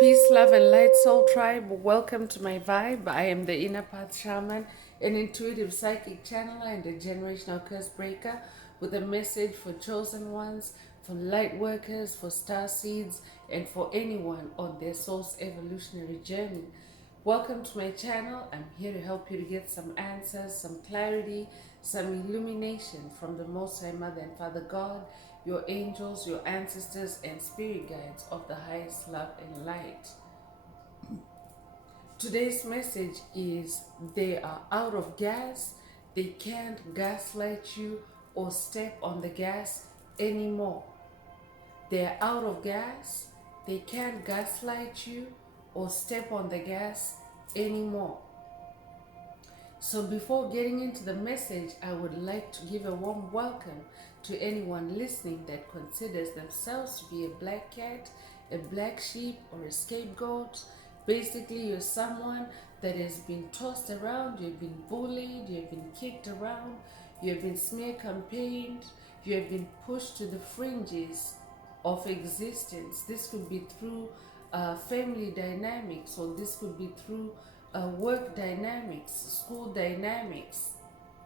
Peace, love, and light, soul tribe. Welcome to my vibe. I am the inner path shaman, an intuitive psychic channeler, and a generational curse breaker with a message for chosen ones, for light workers, for star seeds, and for anyone on their soul's evolutionary journey. Welcome to my channel. I'm here to help you to get some answers, some clarity, some illumination from the Most High Mother and Father God, your angels, your ancestors, and spirit guides of the highest love and light. Today's message is they are out of gas. They can't gaslight you or step on the gas anymore. They're out of gas. They can't gaslight you or step on the gas anymore. So before getting into the message, I would like to give a warm welcome to anyone listening that considers themselves to be a black cat, a black sheep, or a scapegoat. Basically, you're someone that has been tossed around, you've been bullied, you've been kicked around, you've been smear campaigned, you have been pushed to the fringes of existence. This could be through family dynamics, or this could be through work dynamics, school dynamics,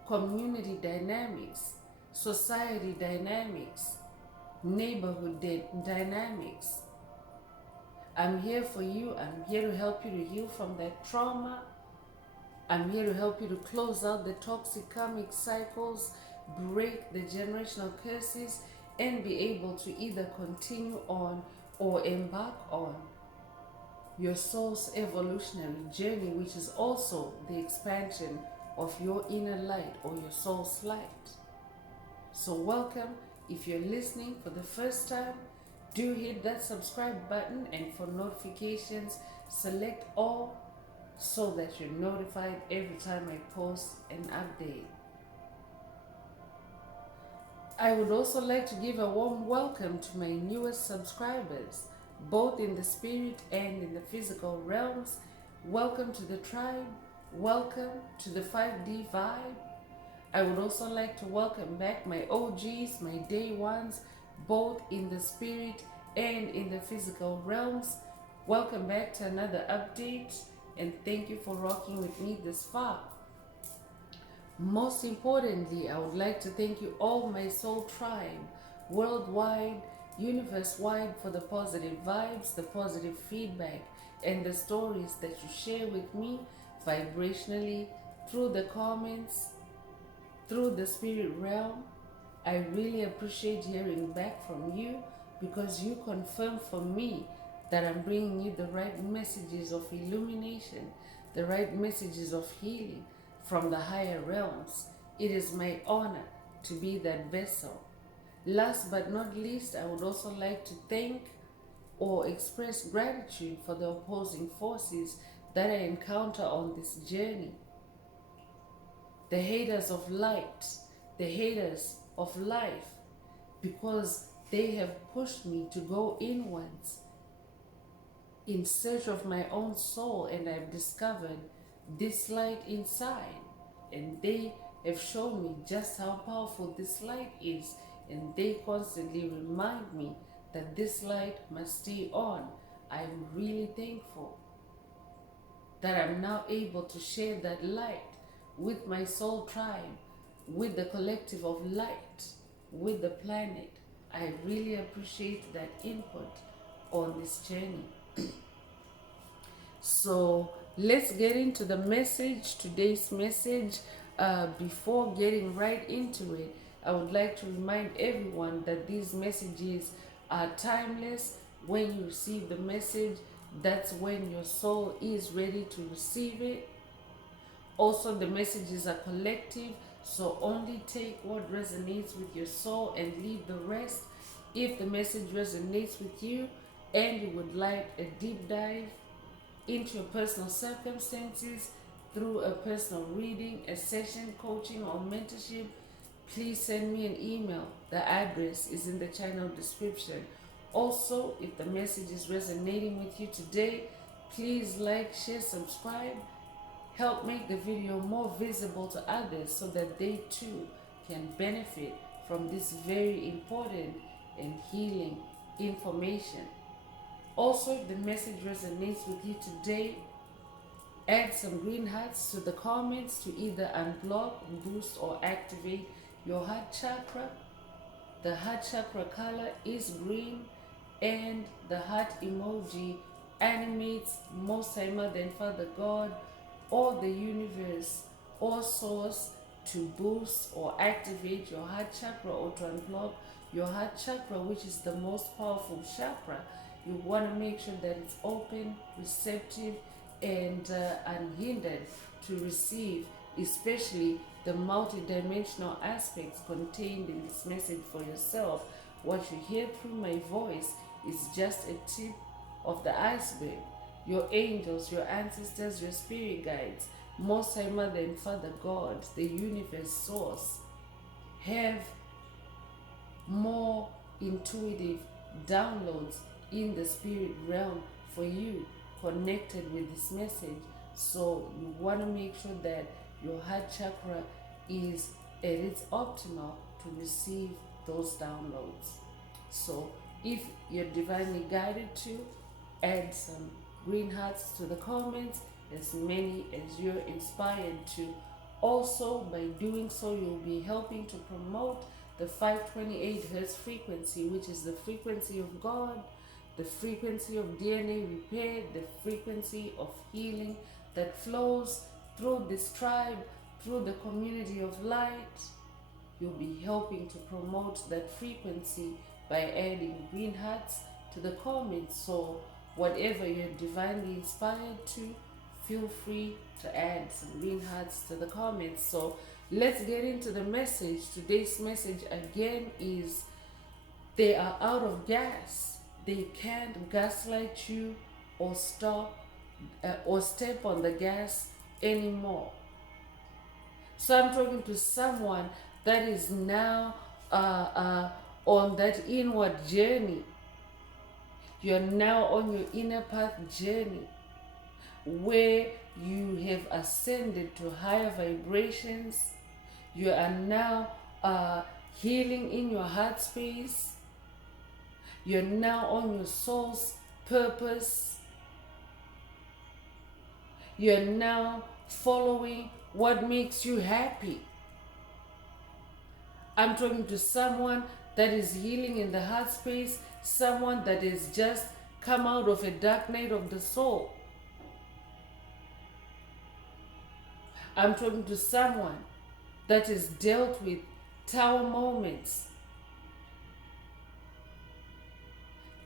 community dynamics, society dynamics, neighborhood dynamics. I'm here for you. I'm here to help you to heal from that trauma. I'm here to help you to close out the toxic karmic cycles, break the generational curses, and be able to either continue on or embark on your soul's evolutionary journey, which is also the expansion of your inner light or your soul's light. So welcome. If you're listening for the first time, do hit that subscribe button, and for notifications, select all so that you're notified every time I post an update. I would also like to give a warm welcome to my newest subscribers, both in the spirit and in the physical realms. Welcome to the tribe. Welcome to the 5D vibe. I would also like to welcome back my OGs, my day ones, both in the spirit and in the physical realms. Welcome back to another update, and thank you for rocking with me this far. Most importantly, I would like to thank you all, my soul tribe, worldwide, universe-wide, for the positive vibes, the positive feedback, and the stories that you share with me vibrationally through the comments, through the spirit realm. I really appreciate hearing back from you, because you confirm for me that I'm bringing you the right messages of illumination, the right messages of healing from the higher realms. It is my honor to be that vessel. Last but not least, I would also like to thank or express gratitude for the opposing forces that I encounter on this journey. The haters of light, the haters of life, because they have pushed me to go inwards in search of my own soul, and I've discovered this light inside, and they have shown me just how powerful this light is, and they constantly remind me that this light must stay on. I'm really thankful that I'm now able to share that light with my soul tribe, with the collective of light, with the planet. I really appreciate that input on this journey. So let's get into the message, today's message. Before getting right into it, I would like to remind everyone that these messages are timeless. When you receive the message, that's when your soul is ready to receive it. Also, the messages are collective, so only take what resonates with your soul and leave the rest. If the message resonates with you and you would like a deep dive into your personal circumstances through a personal reading, a session, coaching, or mentorship, please send me an email. The address is in the channel description. Also, if the message is resonating with you today, please like, share, subscribe. Help make the video more visible to others so that they too can benefit from this very important and healing information. Also, if the message resonates with you today, add some green hearts to the comments to either unblock, boost, or activate your heart chakra. The heart chakra color is green, and the heart emoji animates Most High Mother and Father God or the universe or source to boost or activate your heart chakra or to unblock your heart chakra, which is the most powerful chakra. You want to make sure that it's open, receptive, and unhindered to receive, especially the multidimensional aspects contained in this message for yourself. What you hear through my voice is just a tip of the iceberg. Your angels, your ancestors, your spirit guides, Most High Mother and Father God, the universe source, have more intuitive downloads in the spirit realm for you connected with this message. So you want to make sure that your heart chakra is at its optimal to receive those downloads. So if you're divinely guided to, add some green hearts to the comments, as many as you're inspired to. Also, by doing so, you'll be helping to promote the 528 Hertz frequency, which is the frequency of God, the frequency of DNA repair, the frequency of healing that flows through this tribe, through the community of light. You'll be helping to promote that frequency by adding green hearts to the comments. So whatever you're divinely inspired to, feel free to add some green hearts to the comments. So let's get into the message. Today's message again is they are out of gas. They can't gaslight you or stop or step on the gas anymore. So I'm talking to someone that is now on that inward journey. You're now on your inner path journey where you have ascended to higher vibrations. You are now healing in your heart space. You're now on your soul's purpose. You're now following what makes you happy. I'm talking to someone that is healing in the heart space, someone that has just come out of a dark night of the soul. I'm talking to someone that has dealt with tower moments.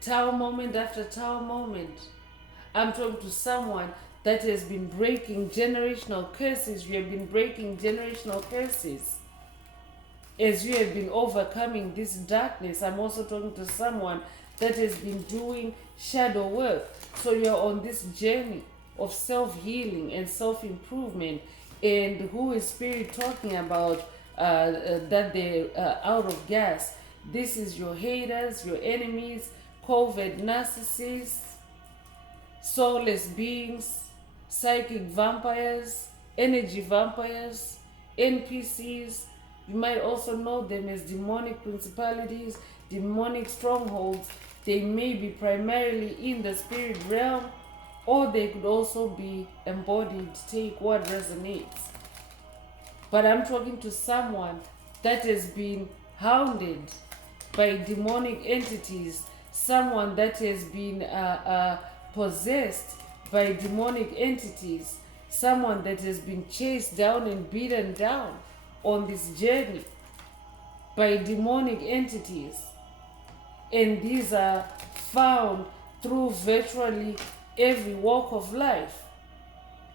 Tower moment after tower moment. I'm talking to someone that has been breaking generational curses. You have been breaking generational curses as you have been overcoming this darkness. I'm also talking to someone that has been doing shadow work. So you're on this journey of self-healing and self-improvement. And who is Spirit talking about that they're out of gas? This is your haters, your enemies, covert narcissists, soulless beings, psychic vampires, energy vampires, NPCs. You might also know them as demonic principalities, demonic strongholds. They may be primarily in the spirit realm, or they could also be embodied. Take what resonates. But I'm talking to someone that has been hounded by demonic entities, someone that has been possessed by demonic entities, someone that has been chased down and beaten down on this journey by demonic entities. And these are found through virtually every walk of life.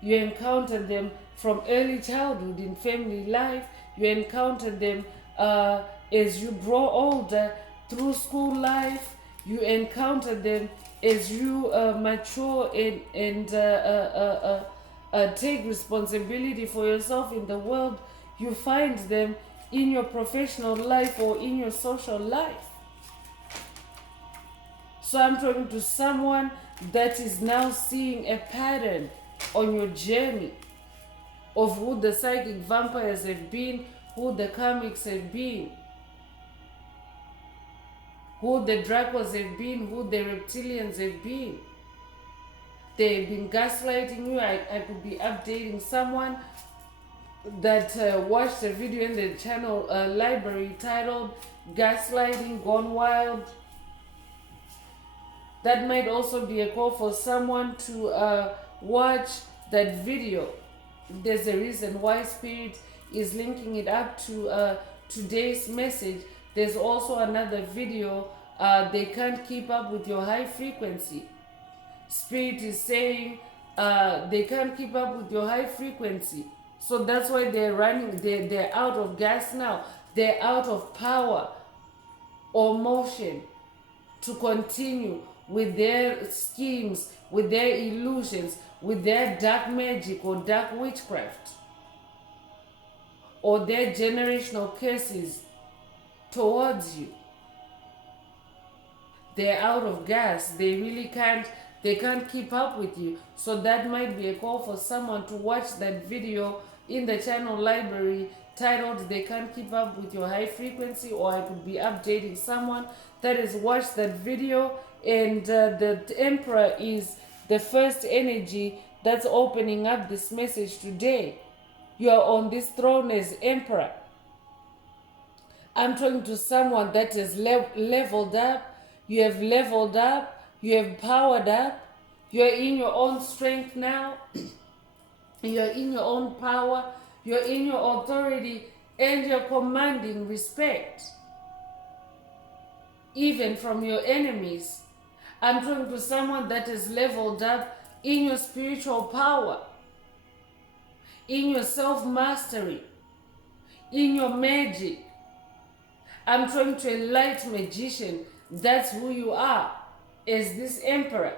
You encounter them from early childhood in family life. You encounter them as you grow older through school life. You encounter them as you mature and take responsibility for yourself in the world. You find them in your professional life or in your social life. So I'm talking to someone that is now seeing a pattern on your journey of who the psychic vampires have been, who the karmics have been. who the Dracos have been, who the reptilians have been. They've been gaslighting you. I could be updating someone that watched a video in the channel library titled Gaslighting Gone Wild. That might also be a call for someone to watch that video. There's a reason why Spirit is linking it up to today's message. There's also another video, they can't keep up with your high frequency. Spirit is saying they can't keep up with your high frequency. So that's why they're running, they're out of gas now. They're out of power or motion to continue with their schemes, with their illusions, with their dark magic or dark witchcraft, or their generational curses towards you. They're out of gas. They really can't keep up with you. So that might be a call for someone to watch that video in the channel library titled They Can't Keep Up With Your High Frequency, or I could be updating someone that has watched that video. And the Emperor is the first energy that's opening up this message today. You are on this throne as Emperor. I'm talking to someone that has leveled up. You have leveled up. You have powered up. You are in your own strength now. You're in your own power. You're in your authority. And you're commanding respect, even from your enemies. I'm talking to someone that has leveled up in your spiritual power, in your self-mastery, in your magic. I'm talking to a light magician. That's who you are as this Emperor.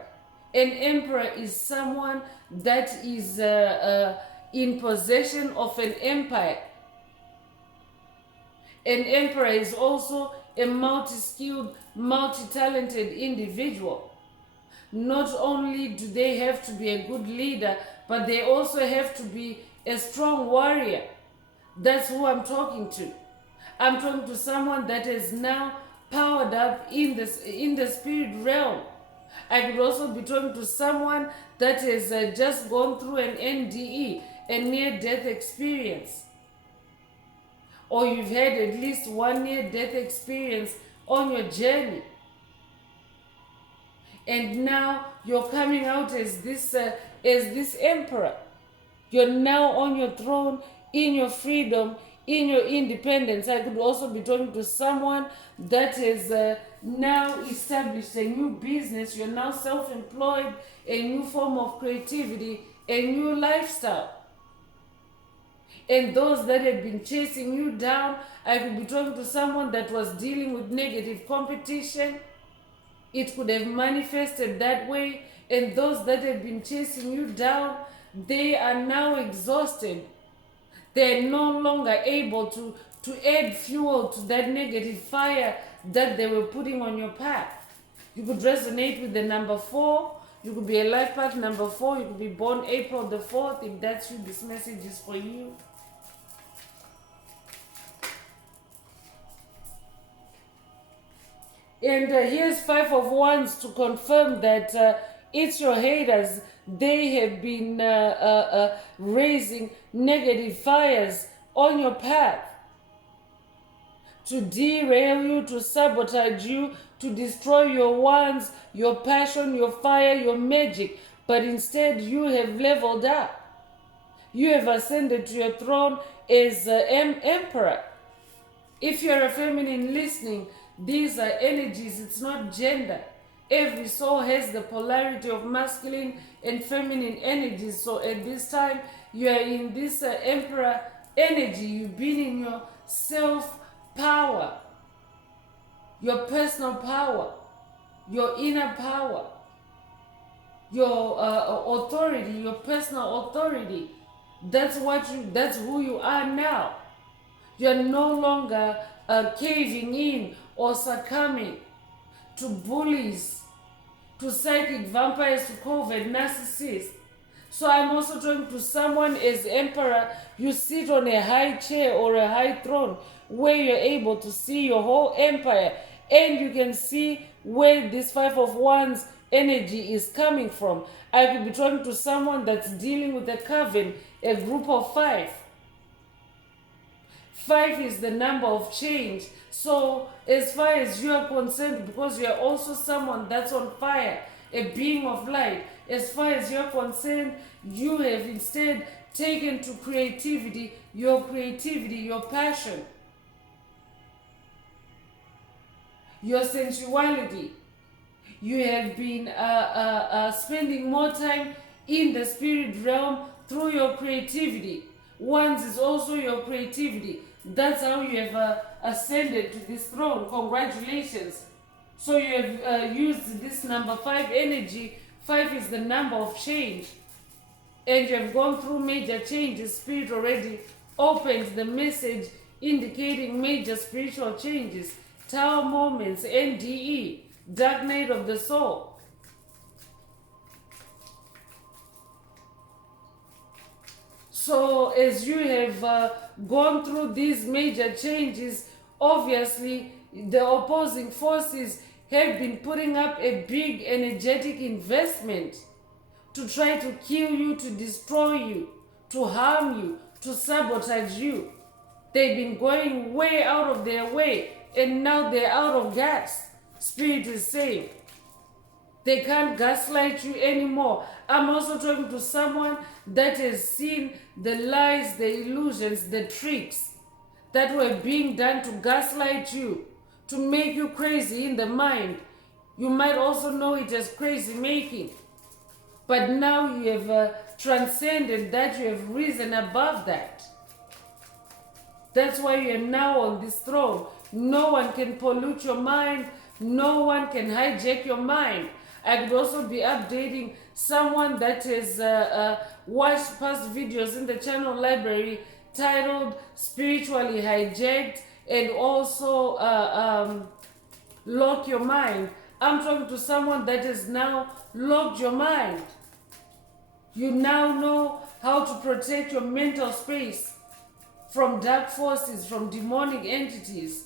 An Emperor is someone that is in possession of an empire. An Emperor is also a multi-skilled, multi-talented individual. Not only do they have to be a good leader, but they also have to be a strong warrior. That's who I'm talking to. I'm talking to someone that is now powered up in the spirit realm. I could also be talking to someone that has just gone through an NDE, a near-death experience. Or you've had at least one near-death experience on your journey. And now you're coming out as this Emperor. You're now on your throne, in your freedom, in your independence. I could also be talking to someone that has now established a new business. You're now self-employed, a new form of creativity, a new lifestyle. And those that have been chasing you down, I could be talking to someone that was dealing with negative competition. It could have manifested that way. And those that have been chasing you down, they are now exhausted. They're no longer able to add fuel to that negative fire that they were putting on your path. You could resonate with the number 4. You could be a life path number 4. You could be born April the 4th. If that's you, this message is for you. And here's 5 of Wands to confirm that it's your haters. They have been raising negative fires on your path to derail you, to sabotage you, to destroy your wands, your passion, your fire, your magic. But instead, you have leveled up. You have ascended to your throne as Emperor. If you're a feminine listening, these are energies, it's not gender. Every soul has the polarity of masculine and feminine energies. So at this time, you are in this Emperor energy. You've been in your self-power, your personal power, your inner power, your authority, your personal authority. That's who you are now. You're no longer caving in or succumbing to bullies, to psychic vampires, to covert narcissists. So I'm also talking to someone as Emperor. You sit on a high chair or a high throne where you're able to see your whole empire And you can see where this Five of Wands energy is coming from. I could be talking to someone that's dealing with a coven, a group of five. Five is the number of change. So as far as you are concerned, because you are also someone that's on fire, a being of light, as far as you're concerned, you have instead taken to creativity, your passion, your sensuality. You have been spending more time in the spirit realm through your creativity. Wands is also your creativity. That's how you have ascended to this throne. Congratulations. So you have used this number 5 energy. 5 is the number of change. And you have gone through major changes. Spirit already opened the message indicating major spiritual changes. Tower moments, NDE, dark night of the soul. So as you have gone through these major changes, obviously the opposing forces have been putting up a big energetic investment to try to kill you, to destroy you, to harm you, to sabotage you. They've been going way out of their way, and now they're out of gas. Spirit is saying they can't gaslight you anymore. I'm also talking to someone that has seen the lies, the illusions, the tricks that were being done to gaslight you, to make you crazy in the mind. You might also know it as crazy making. But now you have transcended that, you have risen above that. That's why you are now on this throne. No one can pollute your mind. No one can hijack your mind. I could also be updating someone that has watched past videos in the channel library titled Spiritually Hijacked and also Lock Your Mind. I'm talking to someone that has now locked your mind. You now know how to protect your mental space from dark forces, from demonic entities.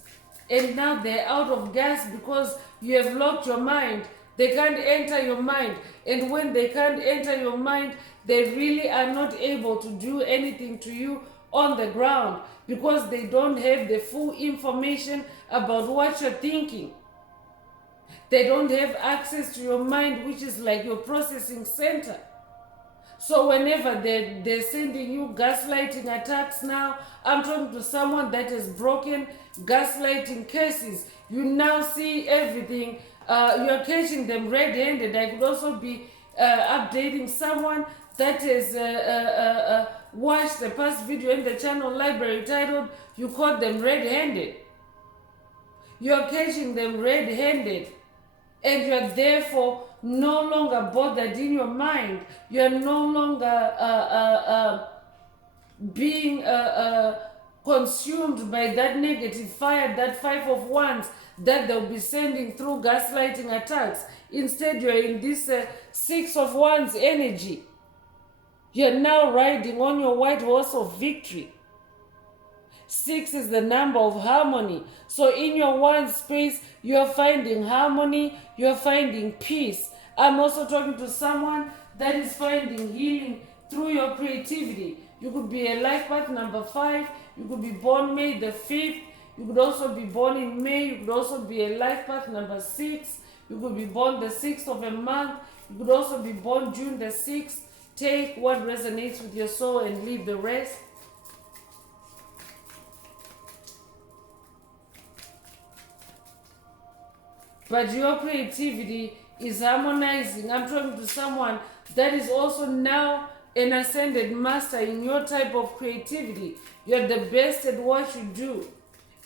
And now they're out of gas because you have locked your mind. They can't enter your mind. And when they can't enter your mind, they really are not able to do anything to you on the ground because they don't have the full information about what you're thinking. They don't have access to your mind, which is like your processing center. So whenever they're sending you gaslighting attacks now, I'm talking to someone that has broken gaslighting cases. You now see everything. You're catching them red-handed. I could also be updating someone that has watched the past video in the channel library titled You Caught Them Red-Handed. You're catching them red-handed. And you're therefore no longer bothered in your mind. You're no longer being consumed by that negative fire, that Five of Wands that they'll be sending through gaslighting attacks. Instead, you're in this Six of Wands energy. You're now riding on your white horse of victory. 6 is the number of harmony. So in your one space, you're finding harmony, you're finding peace. I'm also talking to someone that is finding healing through your creativity. You could be a life path number 5. You could be born May the 5th. You could also be born in May. You could also be a life path number 6. You could be born the 6th of a month. You could also be born June the 6th. Take what resonates with your soul and leave the rest. But your creativity is harmonizing. I'm talking to someone that is also now an ascended master in your type of creativity. You're the best at what you do.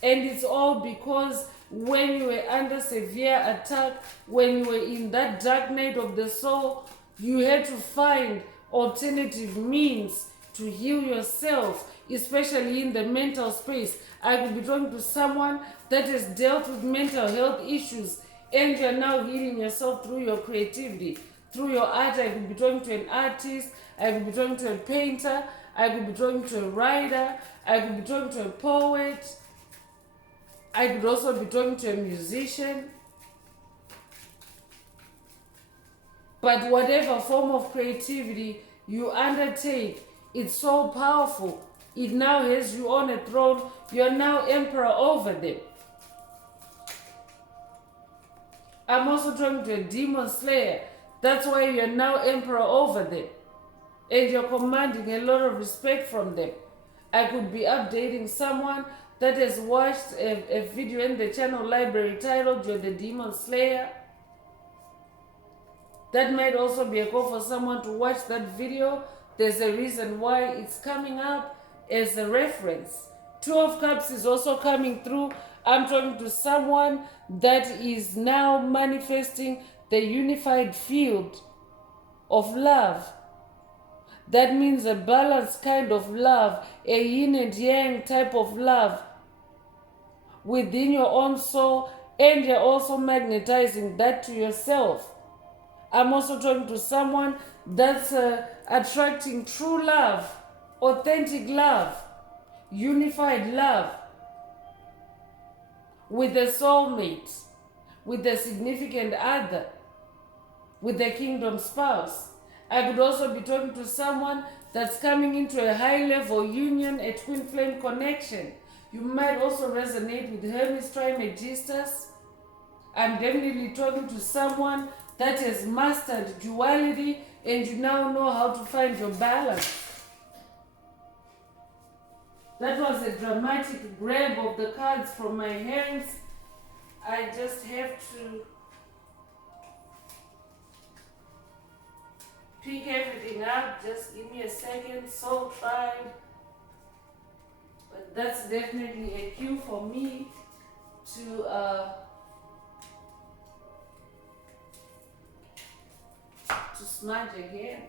And it's all because when you were under severe attack, when you were in that dark night of the soul, you had to find alternative means to heal yourself, especially in the mental space. I could be talking to someone that has dealt with mental health issues and you're now healing yourself through your creativity, through your art. I could be talking to an artist, I could be talking to a painter, I could be talking to a writer, I could be talking to a poet. I could also be talking to a musician. But whatever form of creativity you undertake, it's so powerful. It now has you on a throne. You're now emperor over them. I'm also talking to a demon slayer. That's why you're now emperor over them. And you're commanding a lot of respect from them. I could be updating someone that has watched a video in the channel library titled You're the Demon Slayer. That might also be a call for someone to watch that video. There's a reason why it's coming up as a reference. Two of Cups is also coming through. I'm talking to someone that is now manifesting the unified field of love. That means a balanced kind of love, a yin and yang type of love within your own soul, and you're also magnetizing that to yourself. I'm also talking to someone that's attracting true love, authentic love, unified love with a soulmate, with a significant other, with a kingdom spouse. I could also be talking to someone that's coming into a high level union, a twin flame connection. You might also resonate with Hermes Trismegistus. I'm definitely talking to someone that has mastered duality and you now know how to find your balance. That was a dramatic grab of the cards from my hands. I just have to pick everything up. Just give me a second. So tried. But that's definitely a cue for me to smudge again.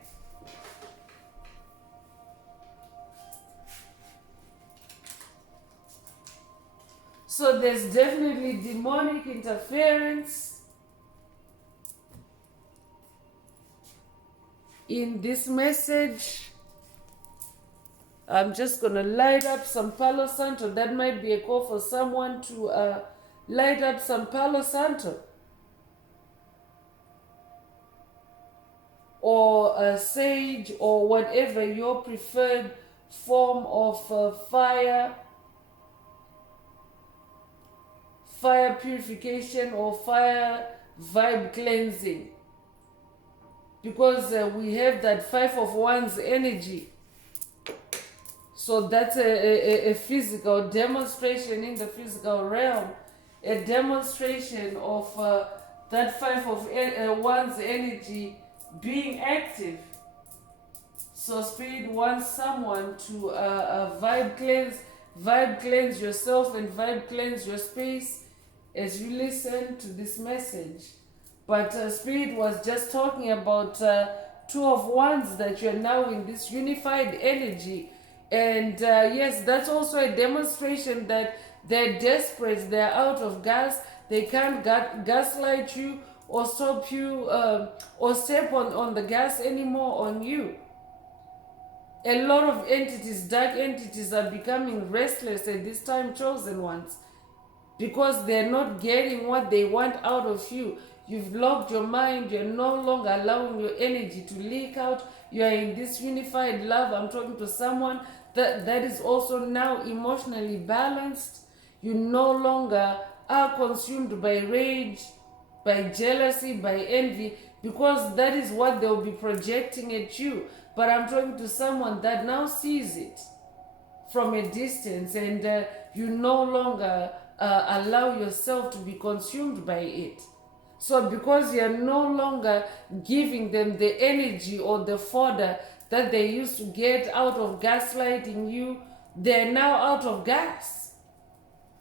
So there's definitely demonic interference in this message. I'm just gonna light up some Palo Santo. That might be a call for someone to light up some Palo Santo. Or a sage, or whatever your preferred form of fire purification or fire vibe cleansing. Because we have that 5 of Wands energy. So that's a physical demonstration in the physical realm. A demonstration of that 5 of Wands energy being active. So Spirit wants someone to vibe cleanse yourself and vibe cleanse your space as you listen to this message. But Spirit was just talking about 2 of Wands, that you're now in this unified energy. And yes, that's also a demonstration that they're desperate, they're out of gas, they can't gaslight you or stop you or step on the gas anymore on you. A lot of entities, dark entities, are becoming restless at this time, chosen ones, because they're not getting what they want out of you. You've locked your mind, you're no longer allowing your energy to leak out. You're in this unified love. I'm talking to someone that is also now emotionally balanced. You no longer are consumed by rage, by jealousy, by envy, because that is what they'll be projecting at you. But I'm talking to someone that now sees it from a distance, and you no longer allow yourself to be consumed by it. So because you're no longer giving them the energy or the fodder that they used to get out of gaslighting you, they're now out of gas.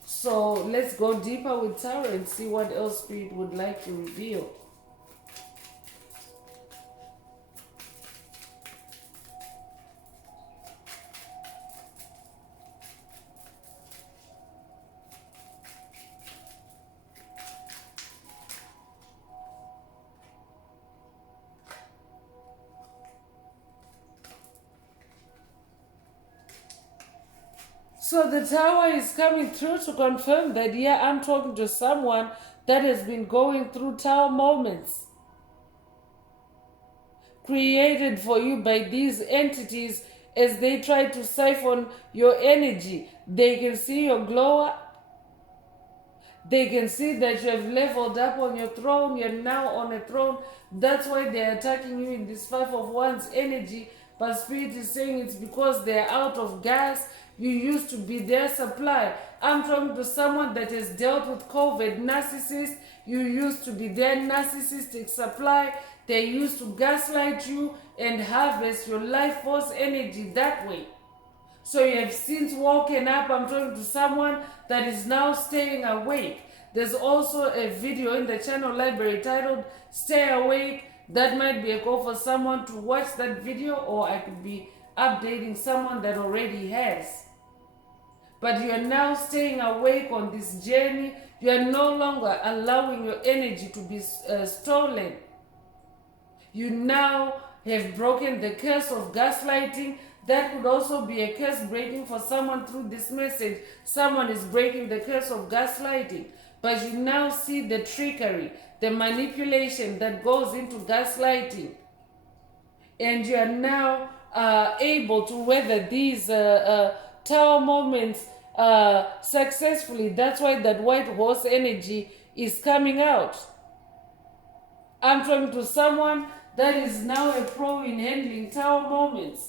So let's go deeper with Tarot and see what else Spirit would like to reveal. So the tower is coming through to confirm that, yeah, I'm talking to someone that has been going through tower moments created for you by these entities as they try to siphon your energy. They can see your glow up. They can see that you have leveled up on your throne. You're now on a throne. That's why they're attacking you in this Five of Wands energy. But Spirit is saying it's because they're out of gas. You used to be their supply. I'm talking to someone that has dealt with COVID, narcissist. You used to be their narcissistic supply. They used to gaslight you and harvest your life force energy that way. So you have since woken up. I'm talking to someone that is now staying awake. There's also a video in the channel library titled Stay Awake. That might be a call for someone to watch that video, or I could be updating someone that already has. But you are now staying awake on this journey. You are no longer allowing your energy to be stolen. You now have broken the curse of gaslighting. That could also be a curse breaking for someone through this message. Someone is breaking the curse of gaslighting. But you now see the trickery, the manipulation that goes into gaslighting. And you are now able to weather these tower moments successfully. That's why that white horse energy is coming out. I'm talking to someone that is now a pro in handling tower moments.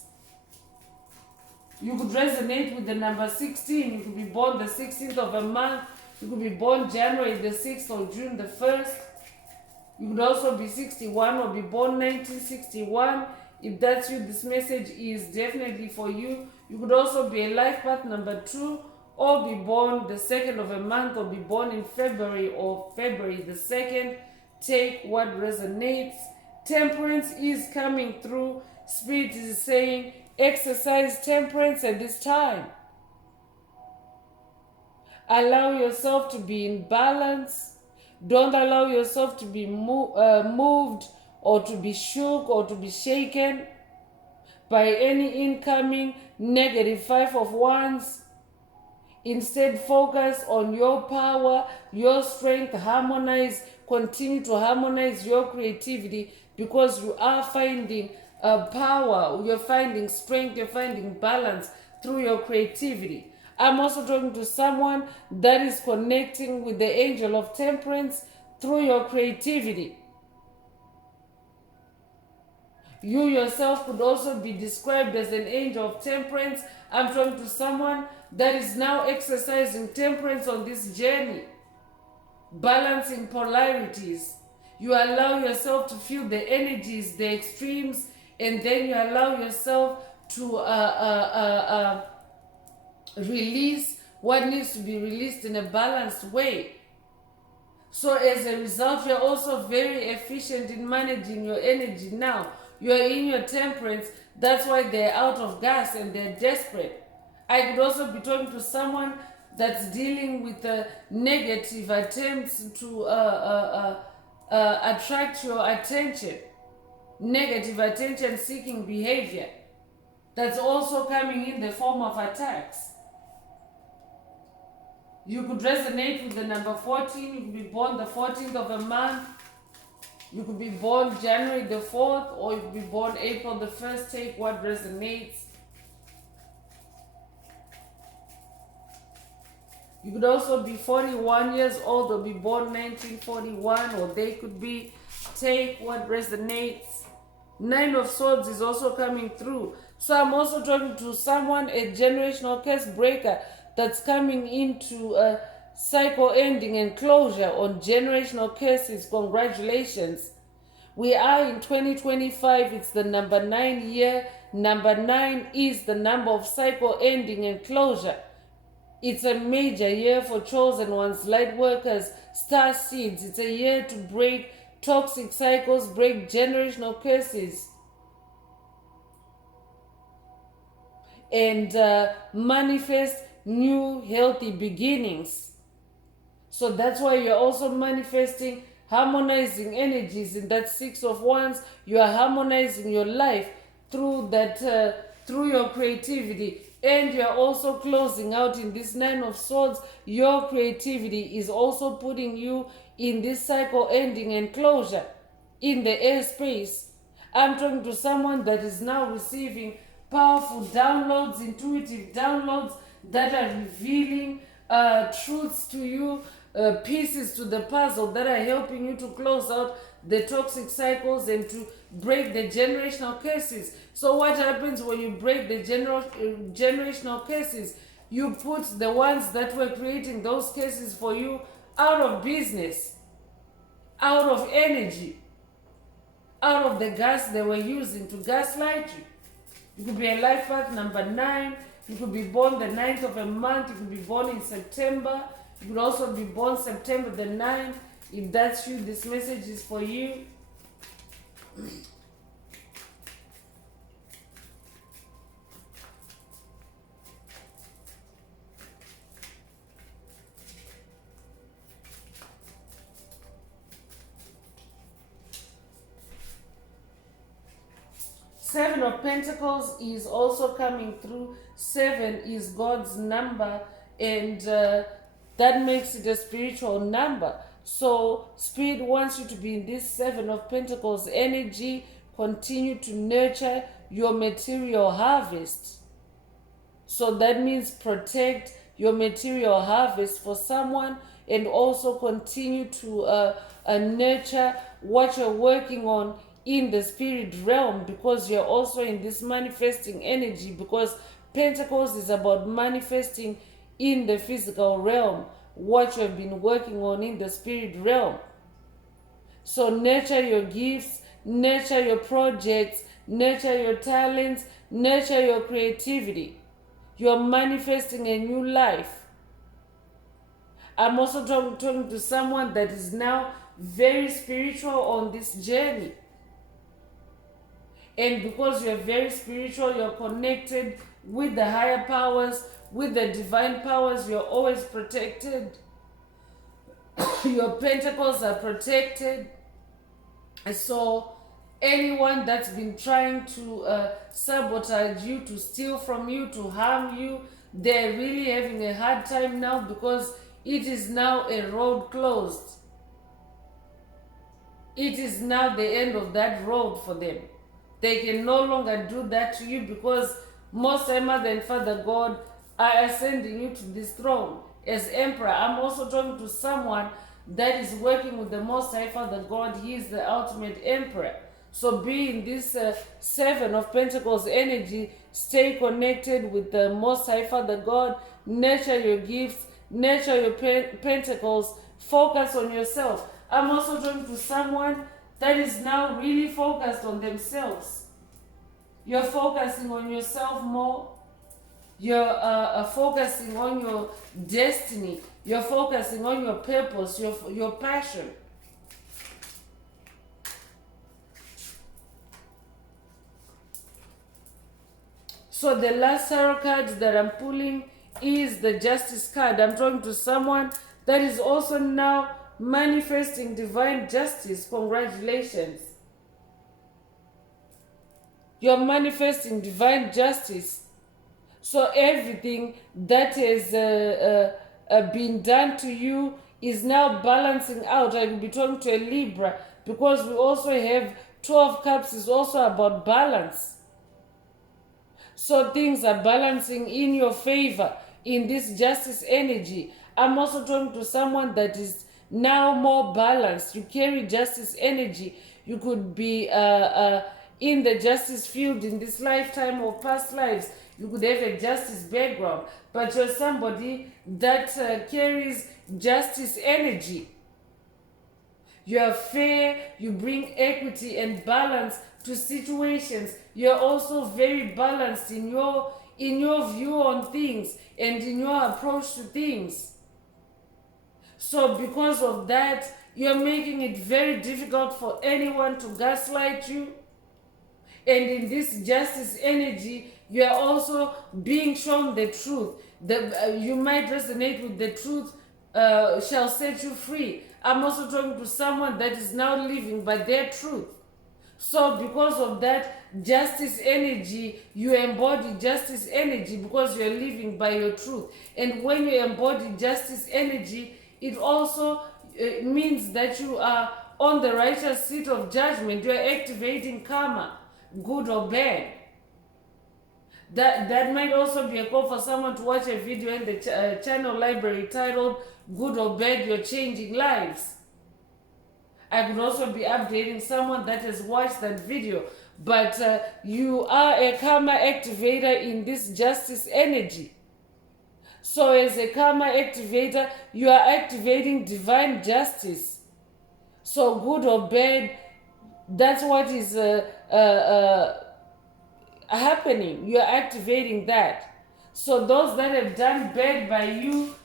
You could resonate with the number 16. You could be born the 16th of a month. You could be born January the 6th or June the 1st. You could also be 61 or be born 1961. If that's you, this message is definitely for you. You could also be a life path number 2, or be born the 2nd of a month, or be born in February or February the 2nd. Take what resonates. Temperance is coming through. Spirit is saying exercise temperance at this time. Allow yourself to be in balance. Don't allow yourself to be moved or to be shook or to be shaken by any incoming negative Five of Wands. Instead, focus on your power, your strength, continue to harmonize your creativity, because you are finding power, you're finding strength, you're finding balance through your creativity. I'm also talking to someone that is connecting with the angel of temperance through your creativity. You yourself could also be described as an angel of temperance. I'm talking to someone that is now exercising temperance on this journey, balancing polarities. You allow yourself to feel the energies, the extremes, and then you allow yourself to release what needs to be released in a balanced way. So as a result, you're also very efficient in managing your energy now. You're in your temperance. That's why they're out of gas and they're desperate. I could also be talking to someone that's dealing with negative attempts to attract your attention, negative attention seeking behavior that's also coming in the form of attacks. You could resonate with the number 14. You could be born the 14th of a month. You could be born January the 4th, or you could be born April the 1st. Take what resonates. You could also be 41 years old or be born 1941, or they could be, take what resonates. Nine of Swords is also coming through. So I'm also talking to someone, a generational curse breaker, that's coming into a cycle ending and closure on generational curses. Congratulations. We are in 2025. It's the number 9 year. Number 9 is the number of cycle ending and closure. It's a major year for chosen ones, light workers, star seeds. It's a year to break toxic cycles, break generational curses, and manifest new healthy beginnings. So that's why you're also manifesting harmonizing energies in that Six of Wands. You are harmonizing your life through that, through your creativity. And you're also closing out in this Nine of Swords. Your creativity is also putting you in this cycle ending and closure in the airspace. I'm talking to someone that is now receiving powerful downloads, intuitive downloads that are revealing truths to you, pieces to the puzzle that are helping you to close out the toxic cycles and to break the generational curses. So what happens when you break the generational curses? You put the ones that were creating those curses for you out of business, out of energy, out of the gas they were using to gaslight you. You could be a life path number 9. You could be born the 9th of a month. You could be born in September. You could also be born September the 9th. If that's you, this message is for you. Seven of Pentacles is also coming through. 7 is God's number, and that makes it a spiritual number. So Spirit wants you to be in this 7 of Pentacles energy. Continue to nurture your material harvest. So that means protect your material harvest for someone, and also continue to nurture what you're working on in the spirit realm, because you're also in this manifesting energy, because Pentacles is about manifesting in the physical realm what you've been working on in the spirit realm. So nurture your gifts, nurture your projects, nurture your talents, nurture your creativity. You're manifesting a new life. I'm also talking to someone that is now very spiritual on this journey. And because you're very spiritual, you're connected with the higher powers, with the divine powers, you're always protected. Your pentacles are protected. And so anyone that's been trying to sabotage you, to steal from you, to harm you, they're really having a hard time now, because it is now a road closed. It is now the end of that road for them. They can no longer do that to you, because Most High Mother and Father God are ascending you to this throne as Emperor. I'm also talking to someone that is working with the Most High Father God. He is the ultimate Emperor. So be in this 7 of Pentacles energy. Stay connected with the Most High Father God. Nurture your gifts. Nurture your pentacles. Focus on yourself. I'm also talking to someone that is now really focused on themselves. You're focusing on yourself more. You're focusing on your destiny. You're focusing on your purpose, your passion. So the last tarot card that I'm pulling is the Justice card. I'm talking to someone that is also now manifesting divine justice. Congratulations. You're manifesting divine justice. So everything that has been done to you is now balancing out. I will be talking to a Libra, because we also have 12 cups is also about balance. So things are balancing in your favor in this justice energy. I'm also talking to someone that is now more balanced. You carry justice energy. You could be in the justice field in this lifetime or past lives. You could have a justice background, but you're somebody that carries justice energy. You're fair, you bring equity and balance to situations. You're also very balanced in your view on things and in your approach to things. So because of that, you're making it very difficult for anyone to gaslight you. And in this justice energy, you are also being shown the truth. You might resonate with the truth shall set you free. I'm also talking to someone that is now living by their truth. So because of that justice energy, you embody justice energy because you're living by your truth. And when you embody justice energy, it also means that you are on the righteous seat of judgment. You're activating karma, good or bad. That might also be a call for someone to watch a video in the channel library titled Good or Bad, You're Changing Lives. I could also be updating someone that has watched that video. But you are a karma activator in this justice energy. So as a karma activator, you are activating divine justice. So good or bad, that's what is happening. You are activating that. So those that have done bad by you,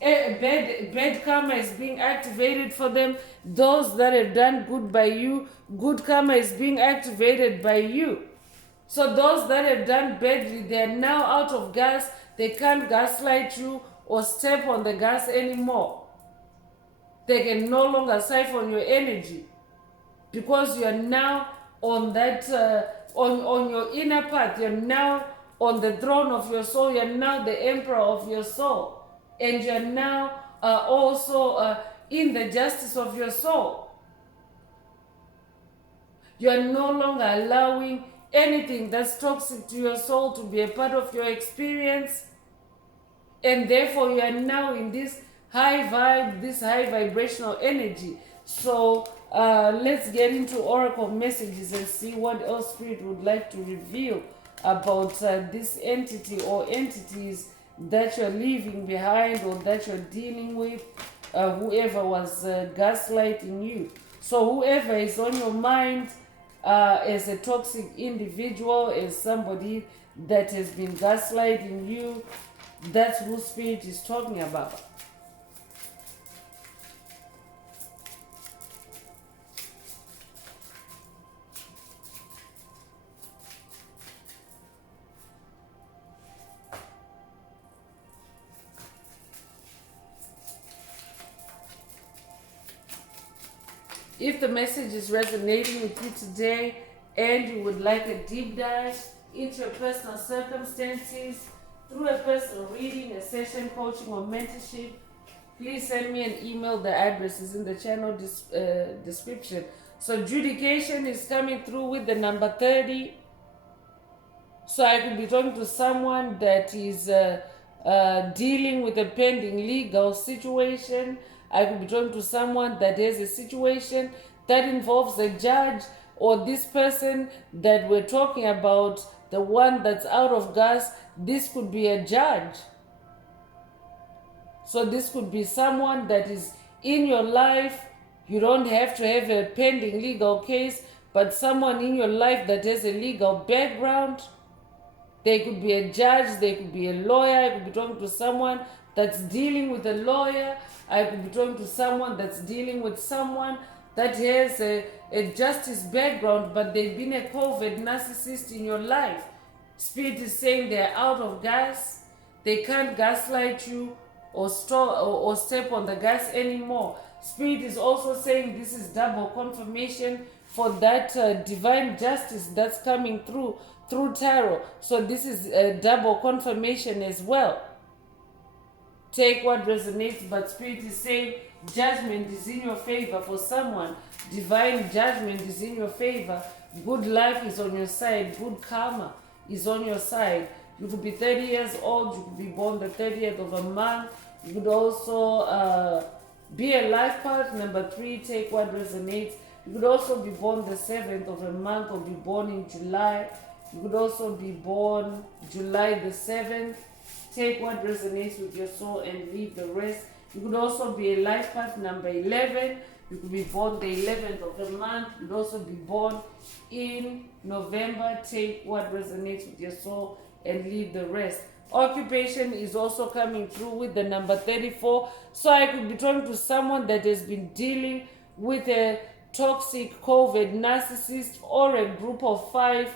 bad karma is being activated for them. Those that have done good by you, good karma is being activated by you. So those that have done badly, they are now out of gas. They can't gaslight you or step on the gas anymore. They can no longer siphon your energy because you are now on that on your inner path. You're now on the throne of your soul. You're now the emperor of your soul, and you're now also in the justice of your soul. You're no longer allowing anything that's toxic to your soul to be a part of your experience, and therefore you are now in this high vibe, this high vibrational energy. So let's get into oracle messages and see what else Spirit would like to reveal about this entity or entities that you're leaving behind or that you're dealing with, whoever was gaslighting you. So whoever is on your mind as a toxic individual, as somebody that has been gaslighting you, that's who Spirit is talking about. If the message is resonating with you today and you would like a deep dive into your personal circumstances through a personal reading, a session, coaching, or mentorship, please send me an email. The address is in the channel description. So adjudication is coming through with the number 30. So I could be talking to someone that is dealing with a pending legal situation. I could be talking to someone that has a situation that involves a judge, or this person that we're talking about, the one that's out of gas, this could be a judge. So this could be someone that is in your life. You don't have to have a pending legal case, but someone in your life that has a legal background. They could be a judge, they could be a lawyer. I could be talking to someone that's dealing with a lawyer. I could be talking to someone that's dealing with someone that has a justice background, but they've been a COVID narcissist in your life. Spirit is saying they're out of gas. They can't gaslight you or step on the gas anymore. Spirit is also saying this is double confirmation for that divine justice that's coming through tarot. So this is a double confirmation as well. Take what resonates, but Spirit is saying judgment is in your favor for someone. Divine judgment is in your favor. Good life is on your side. Good karma is on your side. You could be 30 years old. You could be born the 30th of a month. You could also be a life path. Number 3, take what resonates. You could also be born the 7th of a month or be born in July. You could also be born July the 7th. Take what resonates with your soul and leave the rest. You could also be a life path number 11. You could be born the 11th of the month. You could also be born in November. Take what resonates with your soul and leave the rest. Occupation is also coming through with the number 34. So I could be talking to someone that has been dealing with a toxic COVID narcissist or a group of 5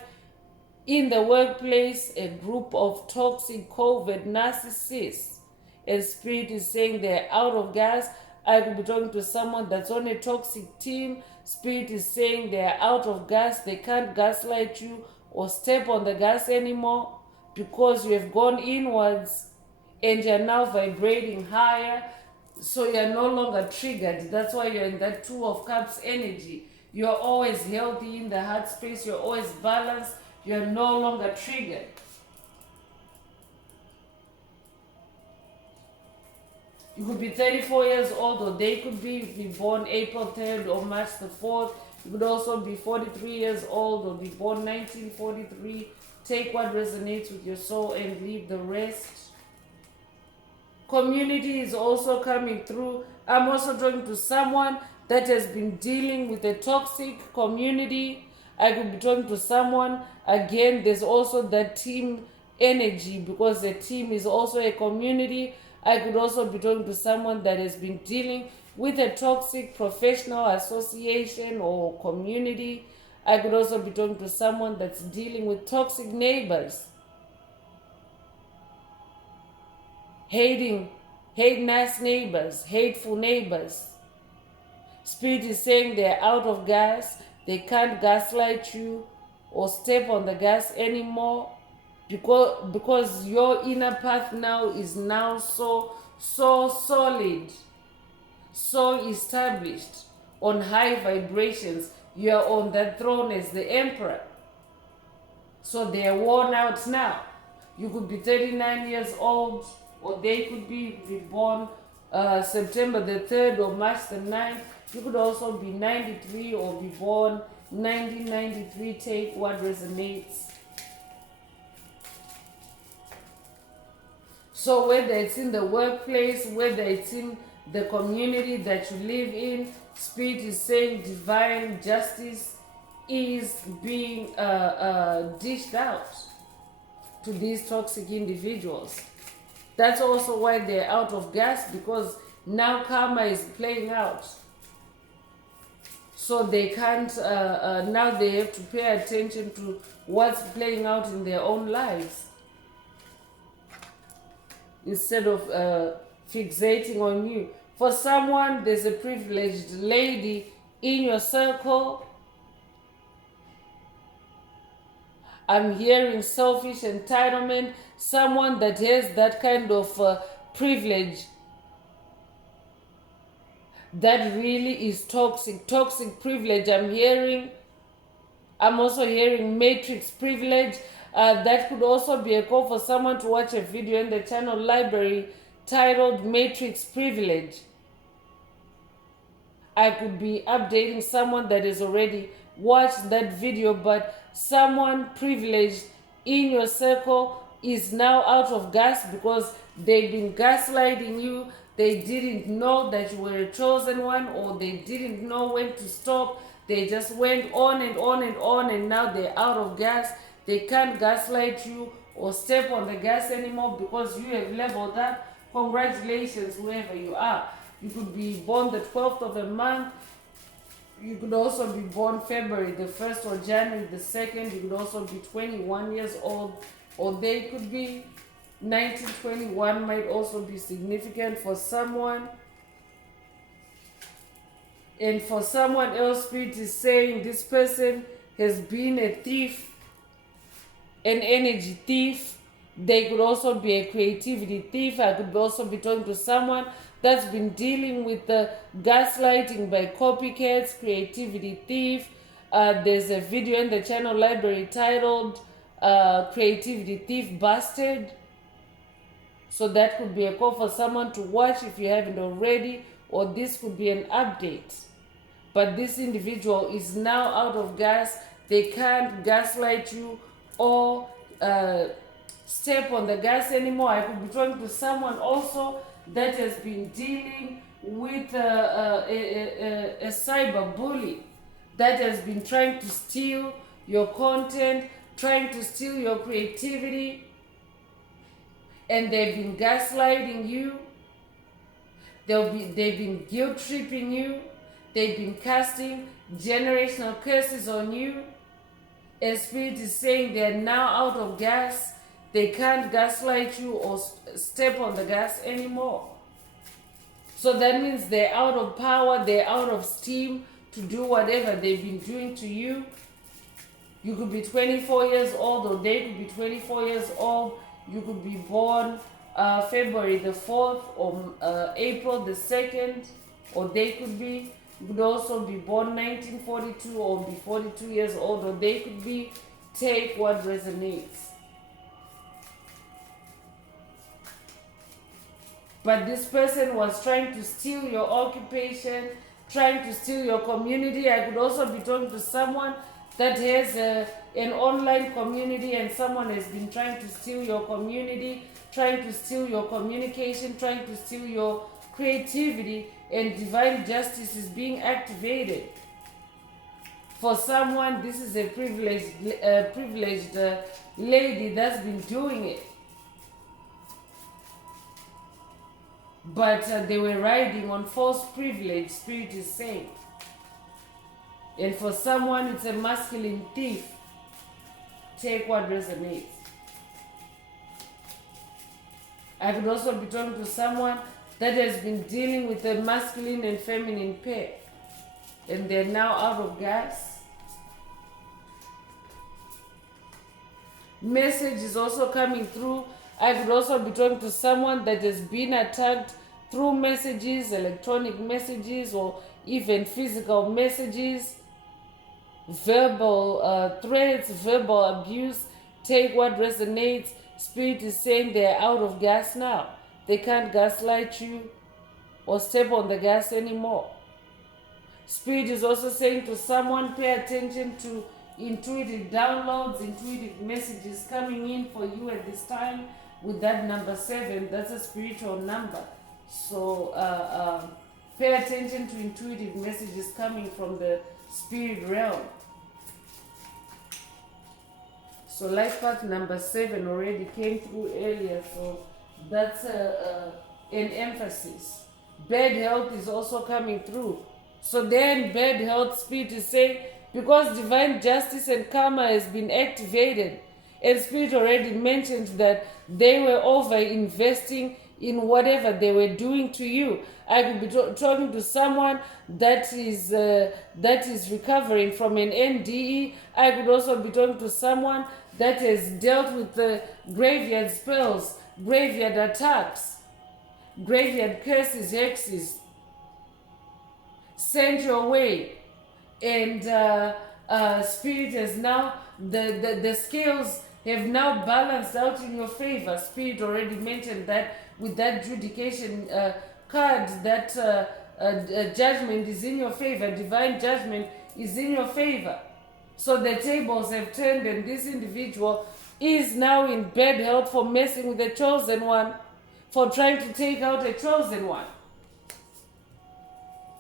in the workplace, a group of toxic COVID narcissists. And Spirit is saying they're out of gas. I could be talking to someone that's on a toxic team. Spirit is saying they are out of gas. They can't gaslight you or step on the gas anymore because you have gone inwards and you're now vibrating higher. So you're no longer triggered. That's why you're in that Two of Cups energy. You're always healthy in the heart space. You're always balanced. You're no longer triggered. You could be 34 years old, or they could be born April 3rd or March the 4th. You could also be 43 years old or be born 1943. Take what resonates with your soul and leave the rest. Community is also coming through. I'm also talking to someone that has been dealing with a toxic community. I could be talking to someone, again, there's also that team energy because the team is also a community. I could also be talking to someone that has been dealing with a toxic professional association or community. I could also be talking to someone that's dealing with toxic neighbors. Hating nice neighbors, hateful neighbors. Spirit is saying they're out of gas. They can't gaslight you or step on the gas anymore because your inner path now is now so solid, so established on high vibrations. You are on that throne as the emperor. So they are worn out now. You could be 39 years old, or they could be reborn September the 3rd or March the 9th. You could also be 93 or be born 1993. Take what resonates. So whether it's in the workplace, whether it's in the community that you live in, Spirit is saying divine justice is being dished out to these toxic individuals. That's also why they're out of gas, because now karma is playing out. So they can't, now they have to pay attention to what's playing out in their own lives. Instead of fixating on you. For someone, there's a privileged lady in your circle. I'm hearing selfish entitlement, someone that has that kind of privilege that really is toxic privilege. I'm also hearing matrix privilege. That could also be a call for someone to watch a video in the channel library titled Matrix Privilege. I could be updating someone that has already watched that video, but someone privileged in your circle is now out of gas because they've been gaslighting you. They didn't know that you were a chosen one, or they didn't know when to stop. They just went on and on and on, and now they're out of gas. They can't gaslight you or step on the gas anymore because you have leveled up. Congratulations, whoever you are. You could be born the 12th of the month. You could also be born February the 1st or January the 2nd. You could also be 21 years old, or they could be 1921 might also be significant for someone. And for someone else, Spirit is saying this person has been a thief, an energy thief. They could also be a creativity thief. I could also be talking to someone that's been dealing with the gaslighting by copycats, creativity thief. There's a video in the channel library titled Creativity Thief Busted. So that could be a call for someone to watch if you haven't already, or this could be an update. But this individual is now out of gas. They can't gaslight you or step on the gas anymore. I could be talking to someone also that has been dealing with a cyber bully that has been trying to steal your content, trying to steal your creativity, and they've been gaslighting you. They've been guilt tripping you. They've been casting generational curses on you. And Spirit is saying they're now out of gas. They can't gaslight you or step on the gas anymore. So that means they're out of power, they're out of steam to do whatever they've been doing to you. You could be 24 years old, or they could be 24 years old. You could be born February the 4th, or April the 2nd, or they could be. You could also be born 1942 or be 42 years old, or they could be. Take what resonates. But this person was trying to steal your occupation, trying to steal your community. I could also be talking to someone that has an online community, and someone has been trying to steal your community, trying to steal your communication, trying to steal your creativity, and divine justice is being activated. For someone, this is a privileged lady that's been doing it. But they were riding on false privilege, Spirit is saying. And for someone, it's a masculine thief. Take what resonates. I could also be talking to someone that has been dealing with a masculine and feminine pair, and they're now out of gas. Message is also coming through. I could also be talking to someone that has been attacked through messages, electronic messages, or even physical messages, verbal threats, verbal abuse. Take what resonates. Spirit is saying they're out of gas now. They can't gaslight you or step on the gas anymore. Spirit is also saying to someone, pay attention to intuitive downloads, intuitive messages coming in for you at this time. With that number 7, that's a spiritual number. So pay attention to intuitive messages coming from the spirit realm. So life path number 7 already came through earlier, so that's an emphasis. Bad health is also coming through. So then bad health, Spirit is saying, because divine justice and karma has been activated, and Spirit already mentioned that they were over investing in whatever they were doing to you. I could be talking to someone that is recovering from an NDE. I could also be talking to someone that has dealt with the graveyard spells, graveyard attacks, graveyard curses, hexes sent your way, and Spirit has now the scales have now balanced out in your favor. Spirit already mentioned that with that judication card, that judgment is in your favor, divine judgment is in your favor. So the tables have turned, and this individual is now in bad health for messing with the chosen one, for trying to take out a chosen one.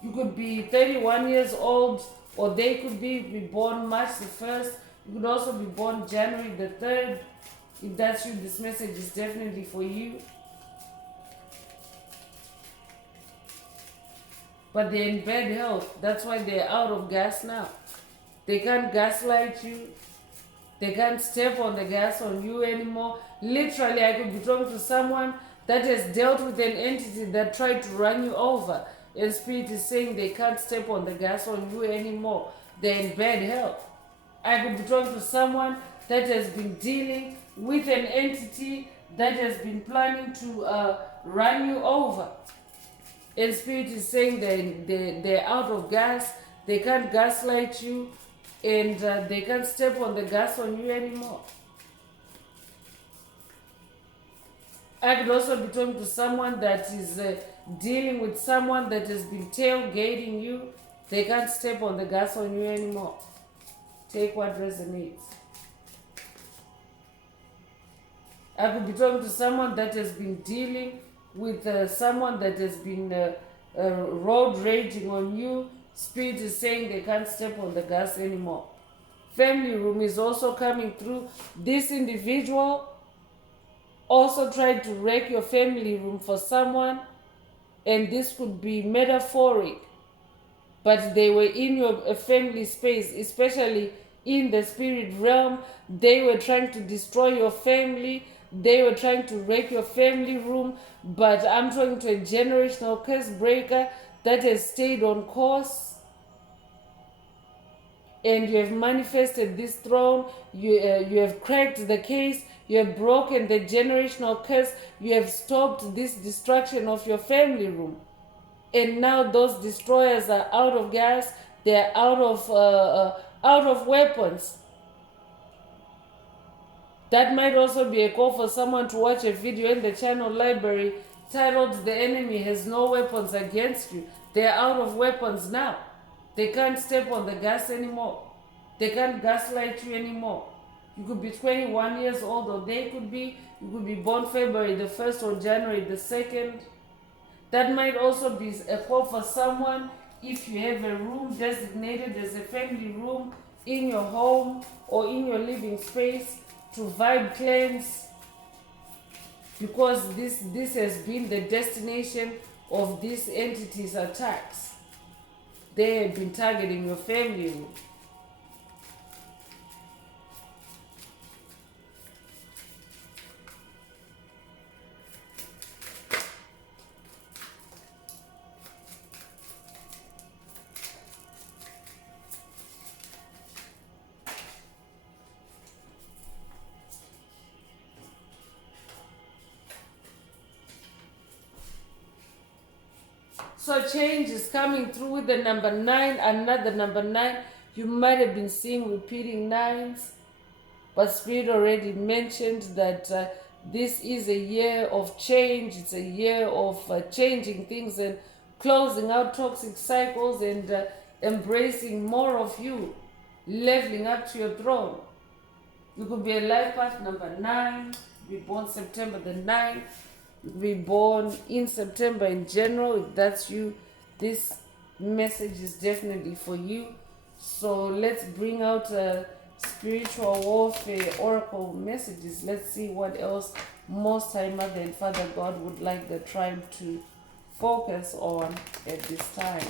You could be 31 years old, or they could be born March the 1st. You could also be born January the 3rd. If that's you, this message is definitely for you. But they're in bad health. That's why they're out of gas now. They can't gaslight you. They can't step on the gas on you anymore. Literally, I could be talking to someone that has dealt with an entity that tried to run you over. And Spirit is saying they can't step on the gas on you anymore. They're in bad health. I could be talking to someone that has been dealing with an entity that has been planning to run you over. And Spirit is saying they're out of gas. They can't gaslight you. And they can't step on the gas on you anymore. I could also be talking to someone that is dealing with someone that has been tailgating you. They can't step on the gas on you anymore. Take what resonates. I could be talking to someone that has been dealing with someone that has been road raging on you. Spirit is saying they can't step on the gas anymore. Family room is also coming through. This individual also tried to wreck your family room for someone, and this could be metaphoric, but they were in your family space, especially in the spirit realm. They were trying to destroy your family. They were trying to wreck your family room, but I'm talking to a generational curse breaker that has stayed on course, and you have manifested this throne. You have cracked the case. You have broken the generational curse. You have stopped this destruction of your family room. And now those destroyers are out of gas. They're out of weapons. That might also be a call for someone to watch a video in the channel library titled "The Enemy Has No Weapons Against You." They're out of weapons now. They can't step on the gas anymore. They can't gaslight you anymore. You could be 21 years old, or you could be born February the 1st or January the 2nd. That might also be a call for someone if you have a room designated as a family room in your home or in your living space to vibe cleanse, because this has been the destination of these entities' attacks. They have been targeting your family room. So change is coming through with the number 9, another number 9. You might have been seeing repeating 9s, but Spirit already mentioned that this is a year of change. It's a year of changing things and closing out toxic cycles and embracing more of you, leveling up to your throne. You could be a life path number 9, be born September the 9th. Be born in September in general. If that's you, this message is definitely for you. So let's bring out spiritual warfare oracle messages. Let's see what else Most High Mother and Father God would like the tribe to focus on at this time.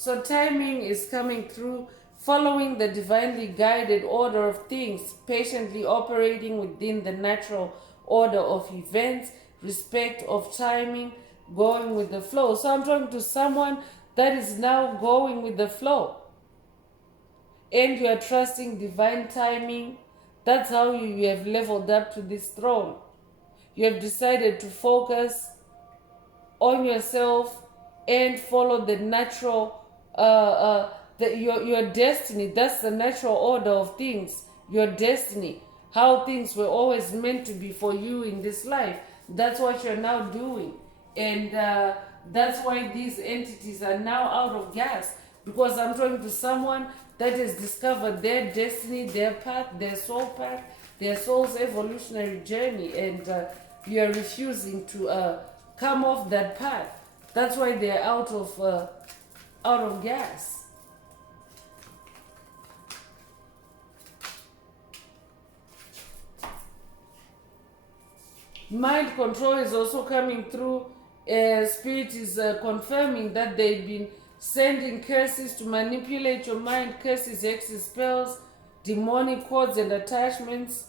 So timing is coming through, following the divinely guided order of things, patiently operating within the natural order of events, respect of timing, going with the flow. So I'm talking to someone that is now going with the flow. And you are trusting divine timing. That's how you have leveled up to this throne. You have decided to focus on yourself and follow the natural your destiny. That's the natural order of things. Your destiny, how things were always meant to be for you in this life. That's what you're now doing, and that's why these entities are now out of gas, because I'm talking to someone that has discovered their destiny, their path, their soul's evolutionary journey, and you are refusing to come off that path. That's why they're out of gas. Mind control is also coming through. Spirit is confirming that they've been sending curses to manipulate your mind, curses, hexes, spells, demonic codes and attachments,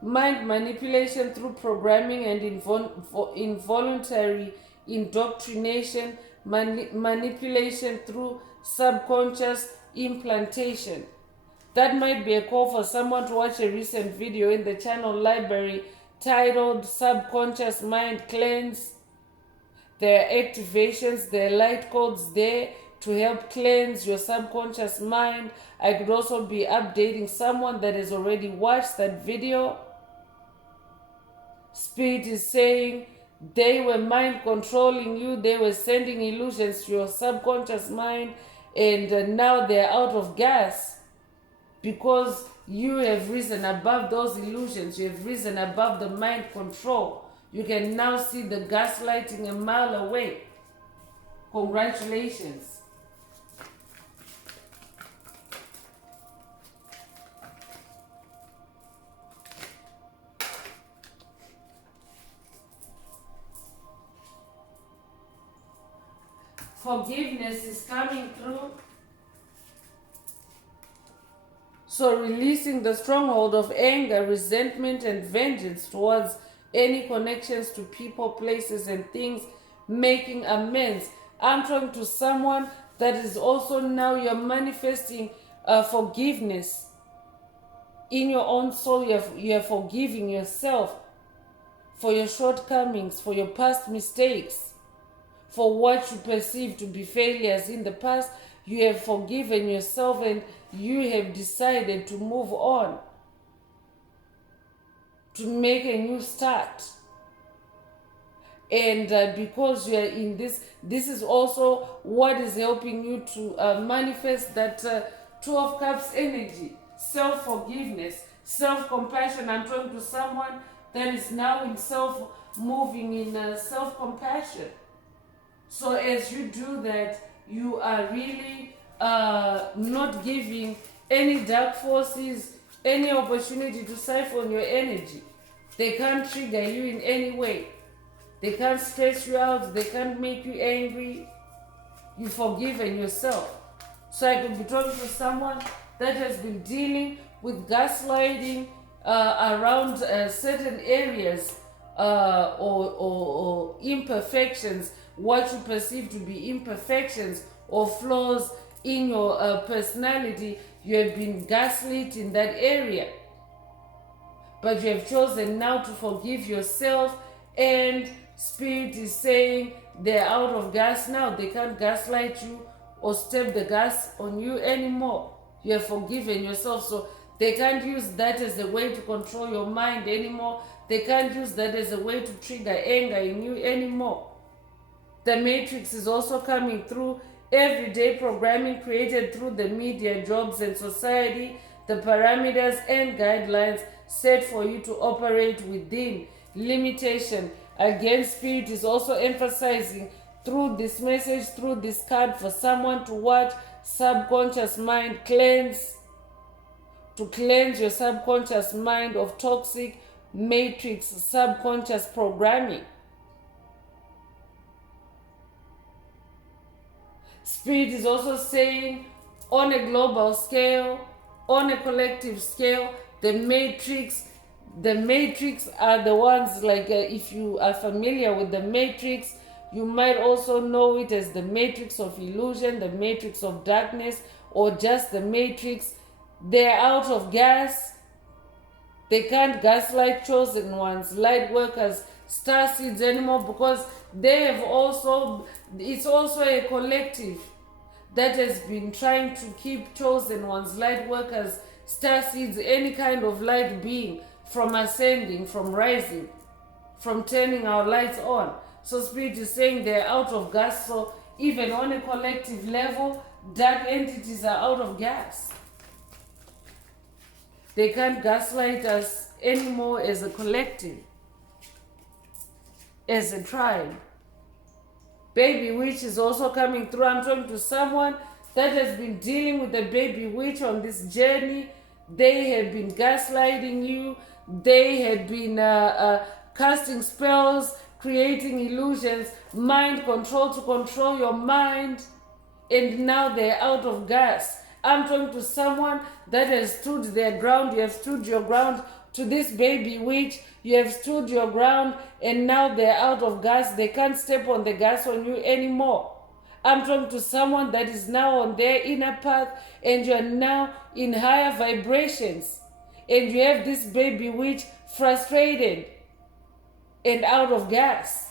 mind manipulation through programming and involuntary indoctrination, manipulation through subconscious implantation. That might be a call for someone to watch a recent video in the channel library titled Subconscious Mind Cleanse. There are activations, there are light codes there to help cleanse your subconscious mind. I could also be updating someone that has already watched that video. Spirit is saying they were mind controlling you, they were sending illusions to your subconscious mind, and now they're out of gas. because you have risen above those illusions. You have risen above the mind control. You can now see the gaslighting a mile away. Congratulations. Forgiveness is coming through. So releasing the stronghold of anger, resentment, and vengeance towards any connections to people, places, and things, making amends. I'm talking to someone that is also now you're manifesting forgiveness in your own soul. You're forgiving yourself for your shortcomings, for your past mistakes, for what you perceive to be failures in the past. You have forgiven yourself and you have decided to move on, to make a new start. And because you are in this is also what is helping you to manifest that Two of Cups energy, self-forgiveness, self-compassion. I'm talking to someone that is now in moving in self-compassion. So as you do that, you are really not giving any dark forces any opportunity to siphon your energy. They can't trigger you in any way. They can't stress you out. They can't make you angry. You've forgiven yourself. So I could be talking to someone that has been dealing with gaslighting around certain areas or imperfections, what you perceive to be imperfections or flaws in your personality. You have been gaslit in that area, but you have chosen now to forgive yourself, and Spirit is saying they're out of gas now. They can't gaslight you or step the gas on you anymore. You have forgiven yourself, so they can't use that as a way to control your mind anymore. They can't use that as a way to trigger anger in you anymore. The matrix is also coming through. Everyday programming created through the media, jobs, and society, the parameters and guidelines set for you to operate within. Limitation. Again, Spirit is also emphasizing through this message, through this card, for someone to watch subconscious mind cleanse, to cleanse your subconscious mind of toxic matrix subconscious programming. Spirit is also saying on a global scale, on a collective scale, the matrix are the ones like if you are familiar with the matrix, you might also know it as the matrix of illusion, the matrix of darkness, or just the matrix. They're out of gas. They can't gaslight chosen ones, light workers, star seeds anymore, because they have also, it's also a collective that has been trying to keep chosen ones, light workers, star seeds, any kind of light being from ascending, from rising, from turning our lights on. So Spirit is saying they're out of gas. So even on a collective level, dark entities are out of gas. They can't gaslight us anymore as a collective, as a tribe. Baby witch is also coming through. I'm talking to someone that has been dealing with the baby witch on this journey. They had been gaslighting you. They had been casting spells, creating illusions, mind control to control your mind. And now they're out of gas. I'm talking to someone that has stood their ground. You have stood your ground to this baby witch. You have stood your ground, and now they're out of gas. They can't step on the gas on you anymore. I'm talking to someone that is now on their inner path, and you're now in higher vibrations. And you have this baby witch frustrated and out of gas.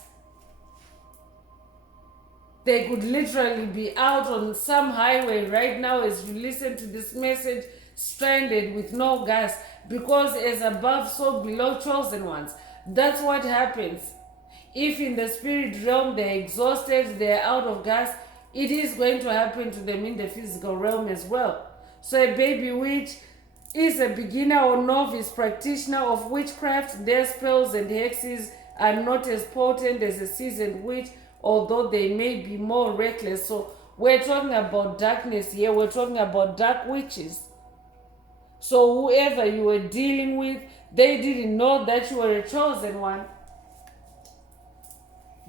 They could literally be out on some highway right now as you listen to this message, stranded with no gas, because as above, so below, chosen ones. That's what happens. If in the spirit realm they're exhausted, they're out of gas, it is going to happen to them in the physical realm as well. So a baby witch is a beginner or novice practitioner of witchcraft. Their spells and hexes are not as potent as a seasoned witch, although they may be more reckless. So we're talking about darkness here. We're talking about dark witches. So whoever you were dealing with, they didn't know that you were a chosen one.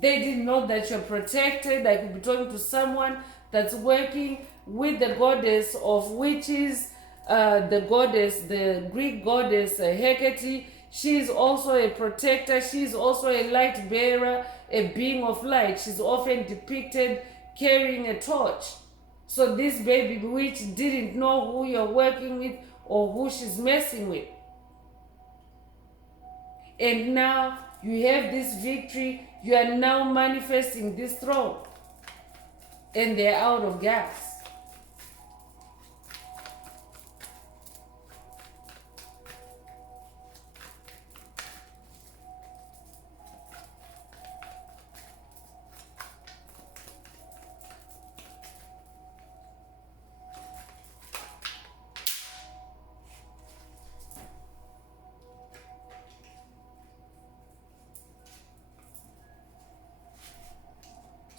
They didn't know that you're protected. I could be talking to someone that's working with the goddess of witches, the Greek goddess Hecate. She's also a protector. She's also a light bearer, a being of light. She's often depicted carrying a torch. So this baby witch didn't know who you're working with or who she's messing with. And now you have this victory. You are now manifesting this throne. And they're out of gas.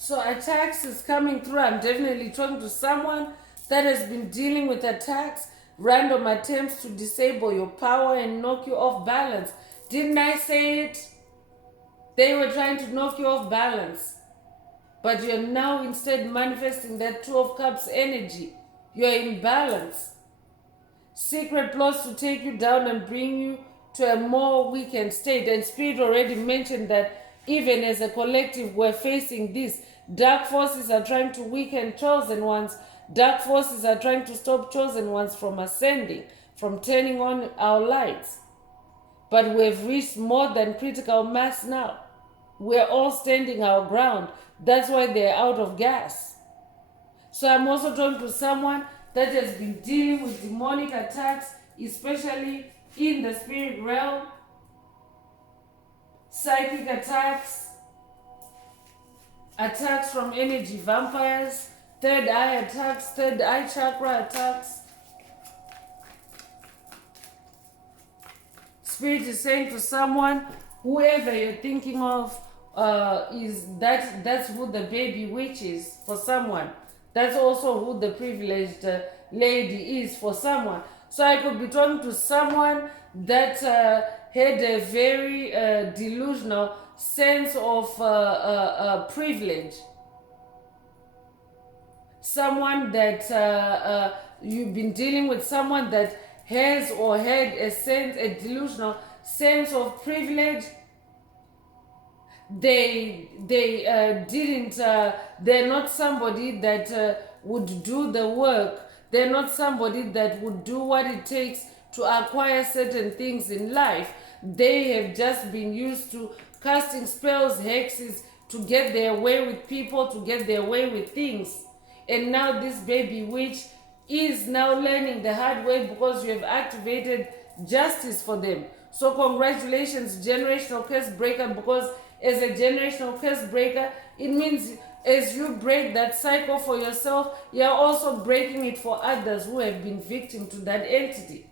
So attacks is coming through. I'm definitely talking to someone that has been dealing with attacks, random attempts to disable your power and knock you off balance. Didn't I say it? They were trying to knock you off balance. But you're now instead manifesting that Two of Cups energy. You're in balance. Secret plots to take you down and bring you to a more weakened state. And Spirit already mentioned that even as a collective, we're facing this. Dark forces are trying to weaken chosen ones. Dark forces are trying to stop chosen ones from ascending, from turning on our lights. But we've reached more than critical mass now. We're all standing our ground. That's why they're out of gas. So I'm also talking to someone that has been dealing with demonic attacks, especially in the spirit realm, psychic attacks, attacks from energy vampires, third eye attacks, third eye chakra attacks. Spirit is saying to someone, whoever you're thinking of, that's who the baby witch is for someone. That's also who the privileged lady is for someone. So I could be talking to someone that had a very delusional sense of privilege. Someone that you've been dealing with, someone that has or had a delusional sense of privilege. They're not somebody that would do the work. They're not somebody that would do what it takes to acquire certain things in life. They have just been used to casting spells, hexes, to get their way with people, to get their way with things. And now this baby witch is now learning the hard way because you have activated justice for them. So congratulations, generational curse breaker, because as a generational curse breaker, it means as you break that cycle for yourself, you're also breaking it for others who have been victim to that entity.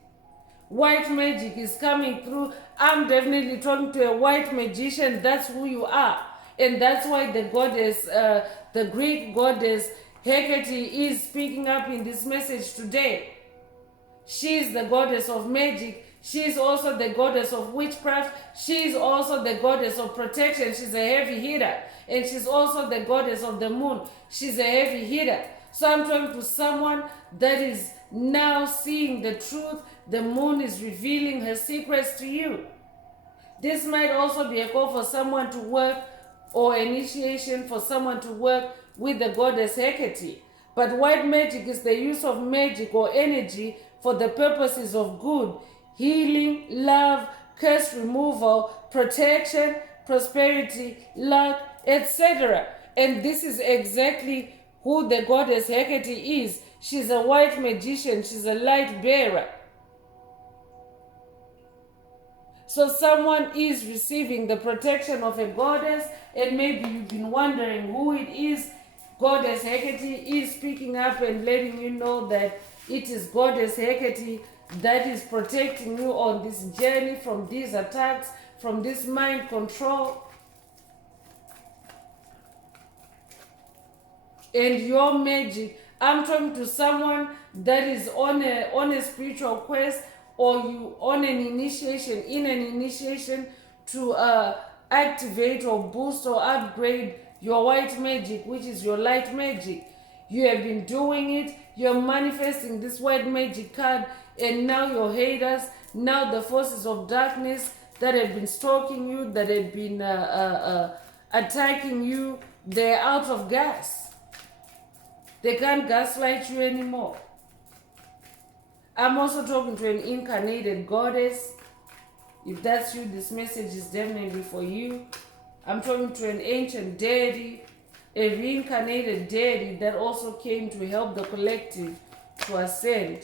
White magic is coming through. I'm definitely talking to a white magician. That's who you are. And that's why the goddess, the Greek goddess Hecate is speaking up in this message today. She's the goddess of magic. She's also the goddess of witchcraft. She's also the goddess of protection. She's a heavy hitter. And she's also the goddess of the moon. She's a heavy hitter. So I'm talking to someone that is now seeing the truth. The moon is revealing her secrets to you. This might also be a call for someone to work, or initiation for someone to work with the goddess Hecate. But white magic is the use of magic or energy for the purposes of good, healing, love, curse removal, protection, prosperity, luck, etc. And this is exactly who the goddess Hecate is. She's a white magician. She's a light bearer. So someone is receiving the protection of a goddess, and maybe you've been wondering who it is. Goddess Hecate is speaking up and letting you know that it is Goddess Hecate that is protecting you on this journey from these attacks, from this mind control. And your magic, I'm talking to someone that is on a spiritual quest, or you on an initiation to activate or boost or upgrade your white magic, which is your light magic. You have been doing it, you're manifesting this white magic card, and now your haters, now the forces of darkness that have been stalking you, that have been attacking you, they're out of gas. They can't gaslight you anymore. I'm also talking to an incarnated goddess. If that's you, this message is definitely for you. I'm talking to an ancient deity, a reincarnated deity that also came to help the collective to ascend.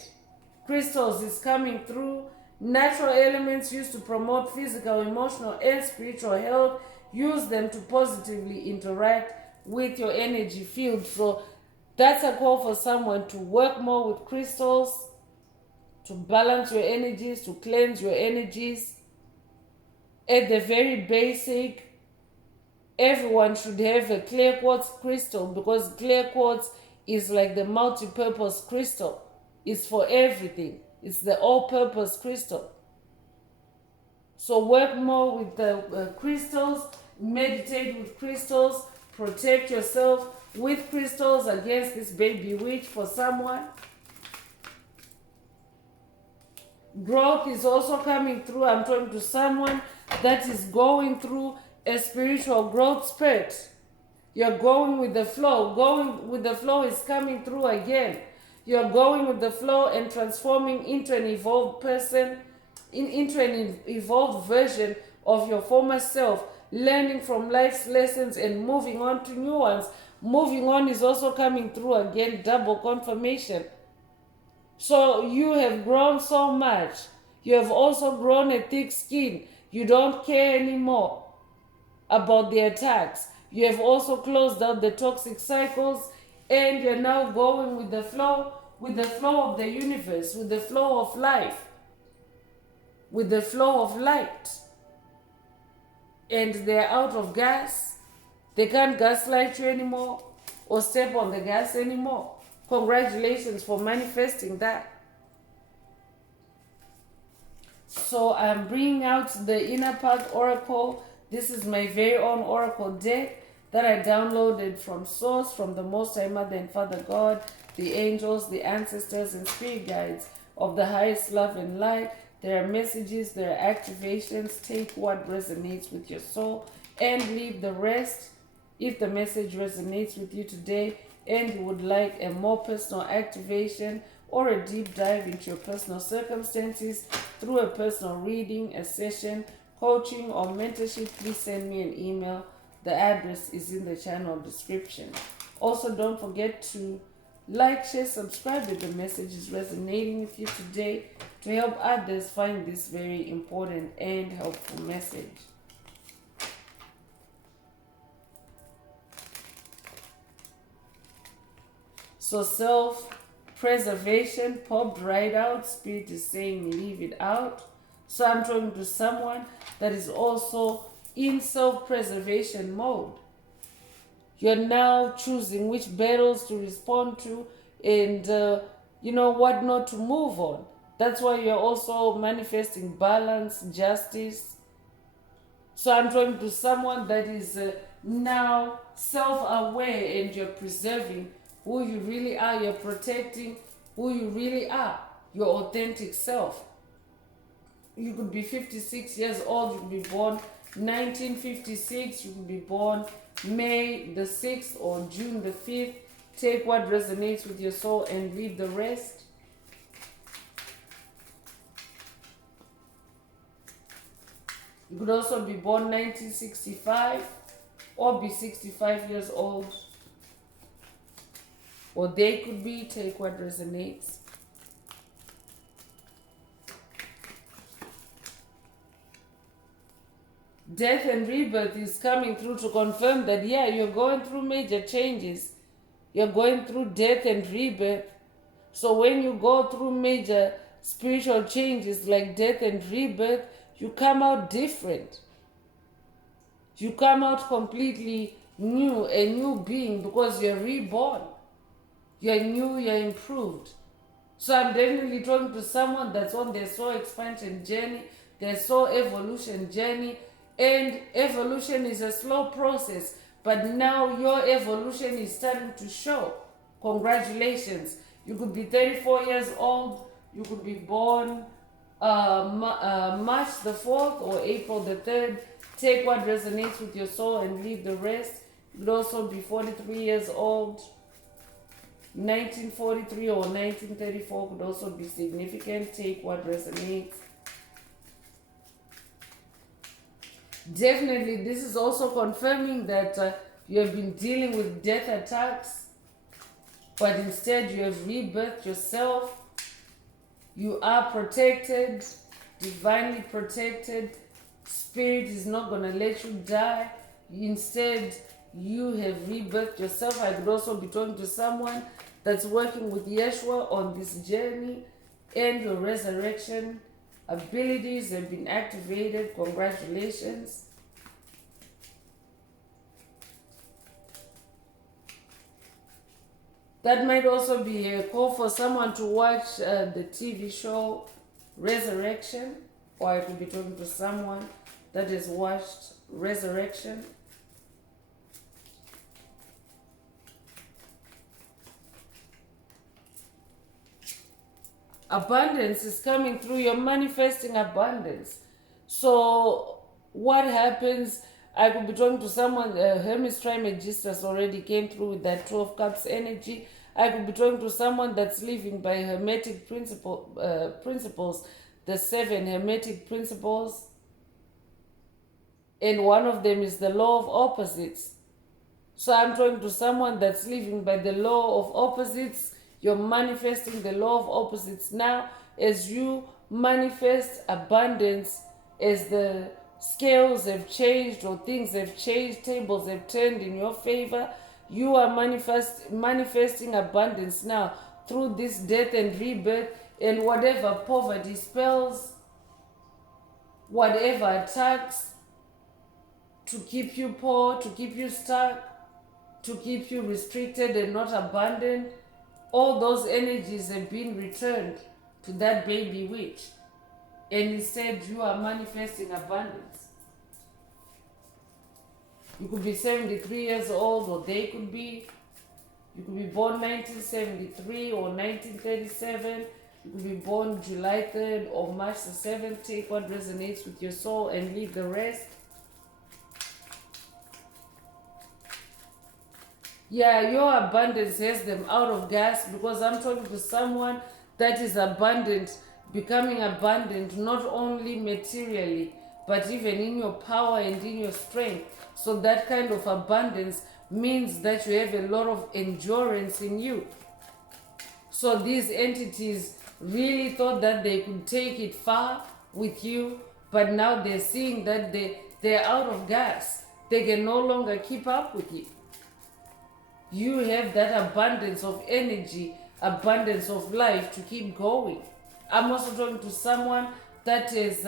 Crystals is coming through. Natural elements used to promote physical, emotional, and spiritual health. Use them to positively interact with your energy field. So that's a call for someone to work more with crystals, to balance your energies, to cleanse your energies. At the very basic, everyone should have a clear quartz crystal, because clear quartz is like the multi-purpose crystal. It's for everything. It's the all-purpose crystal. So work more with the crystals, meditate with crystals, protect yourself with crystals against this baby witch for someone. Growth is also coming through. I'm talking to someone that is going through a spiritual growth spurt. You're going with the flow. Going with the flow is coming through again. You're going with the flow and transforming into an evolved person, into an evolved version of your former self, learning from life's lessons and moving on to new ones. Moving on is also coming through again, double confirmation. So you have grown so much. You have also grown a thick skin. You don't care anymore about the attacks. You have also closed out the toxic cycles, and you're now going with the flow of the universe, with the flow of life, with the flow of light. And they're out of gas. They can't gaslight you anymore or step on the gas anymore. Congratulations for manifesting that. So I'm bringing out the Inner Path Oracle. This is my very own Oracle deck that I downloaded from Source, from the Most High Mother and Father God, the angels, the ancestors, and spirit guides of the highest love and light. There are messages, there are activations. Take what resonates with your soul and leave the rest. If the message resonates with you today and you would like a more personal activation or a deep dive into your personal circumstances through a personal reading, a session, coaching, or mentorship, please send me an email. The address is in the channel description. Also, don't forget to like, share, subscribe if the message is resonating with you today, to help others find this very important and helpful message. So self-preservation popped right out. Spirit is saying leave it out. So I'm talking to someone that is also in self-preservation mode. You're now choosing which battles to respond to and what not to move on. That's why you're also manifesting balance, justice. So I'm talking to someone that is now self-aware, and you're preserving who you really are. You're protecting who you really are, your authentic self. You could be 56 years old. You could be born 1956. You could be born May the 6th or June the 5th. Take what resonates with your soul and leave the rest. You could also be born 1965 or be 65 years old. Or they could be, take what resonates. Death and rebirth is coming through to confirm that, yeah, you're going through major changes. You're going through death and rebirth. So when you go through major spiritual changes like death and rebirth, you come out different. You come out completely new, a new being, because you're reborn. You're new, you're improved. So I'm definitely talking to someone that's on their soul expansion journey, their soul evolution journey. And evolution is a slow process, but now your evolution is starting to show. Congratulations. You could be 34 years old, you could be born March the 4th or April the 3rd. Take what resonates with your soul and leave the rest. You could also be 43 years old. 1943 or 1934 could also be significant. Take what resonates. Definitely, this is also confirming that you have been dealing with death attacks, but instead you have rebirthed yourself. You are protected, divinely protected. Spirit is not going to let you die. Instead, you have rebirthed yourself. I could also be talking to someone that's working with Yeshua on this journey, and your resurrection abilities have been activated. Congratulations. That might also be a call for someone to watch the TV show Resurrection, or I could be talking to someone that has watched Resurrection. Abundance is coming through. You're manifesting abundance. So what happens? I could be talking to someone, Hermes Trismegistus already came through with that 12 cups energy. I could be talking to someone that's living by Hermetic principles, the 7 Hermetic principles. And one of them is the law of opposites. So I'm talking to someone that's living by the law of opposites. You're manifesting the law of opposites now. As you manifest abundance, as the scales have changed or things have changed, tables have turned in your favor, you are manifesting abundance now through this death and rebirth. And whatever poverty spells, whatever attacks to keep you poor, to keep you stuck, to keep you restricted and not abundant, all those energies have been returned to that baby witch. And instead, you are manifesting abundance. You could be 73 years old, or they could be. You could be born 1973 or 1937. You could be born July 3rd or March the 7th. Take what resonates with your soul and leave the rest. Yeah, your abundance has them out of gas, because I'm talking to someone that is abundant, becoming abundant, not only materially, but even in your power and in your strength. So that kind of abundance means that you have a lot of endurance in you. So these entities really thought that they could take it far with you, but now they're seeing that they're out of gas. They can no longer keep up with you. You have that abundance of energy, abundance of life to keep going. I'm also talking to someone that is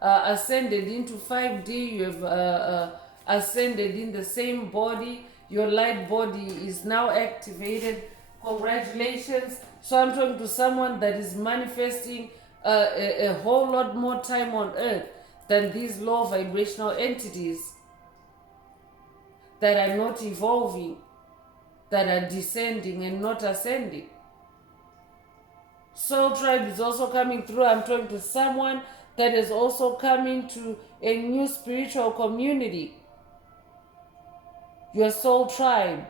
ascended into 5D. You have ascended in the same body. Your light body is now activated. Congratulations. So I'm talking to someone that is manifesting a whole lot more time on earth than these low vibrational entities that are not evolving, that are descending and not ascending. Soul Tribe is also coming through. I'm talking to someone that is also coming to a new spiritual community. Your Soul Tribe,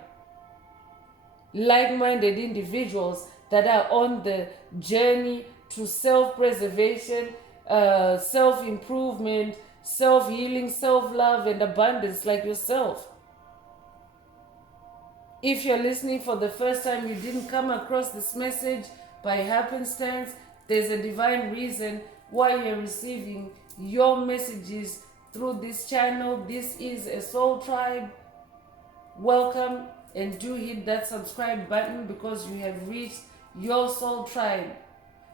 like-minded individuals that are on the journey to self-preservation, self-improvement, self-healing, self-love, and abundance, like yourself. If you're listening for the first time, you didn't come across this message by happenstance, there's a divine reason why you're receiving your messages through this channel. This is a Soul Tribe. Welcome, and do hit that subscribe button, because you have reached your Soul Tribe.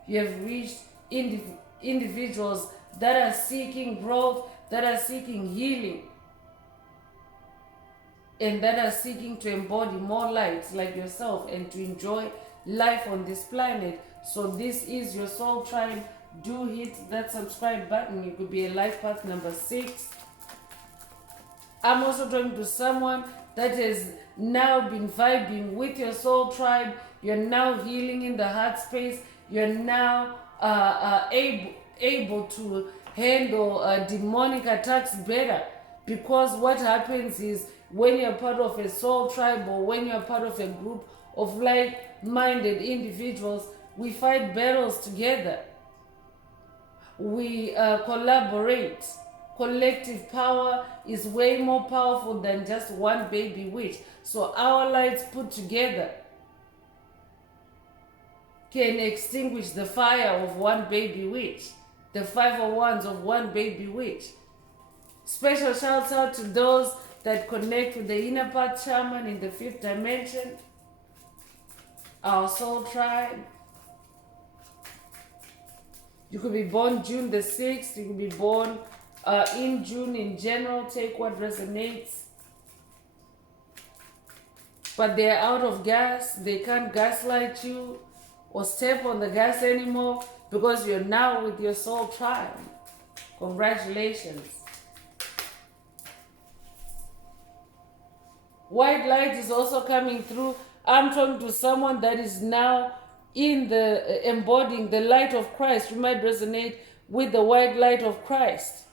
You have reached individuals that are seeking growth, that are seeking healing, and that are seeking to embody more light like yourself and to enjoy life on this planet. So this is your soul tribe. Do hit that subscribe button. You could be a life path number 6. I'm also talking to someone that has now been vibing with your soul tribe. You're now healing in the heart space. You're now able to handle demonic attacks better, because what happens is when you're part of a soul tribe or when you're part of a group of like-minded individuals, we fight battles together. We collaborate. Collective power is way more powerful than just one baby witch. So our lights put together can extinguish the fire of one baby witch, the 501s of one baby witch. Special shouts out to those that connect with the inner path shaman in the 5th dimension, our soul tribe. You could be born June the 6th. You could be born in June in general. Take what resonates. But they're out of gas. They can't gaslight you or step on the gas anymore because you're now with your soul tribe. Congratulations. White light is also coming through. I'm talking to someone that is now in the embodying the light of Christ. You might resonate with the white light of Christ.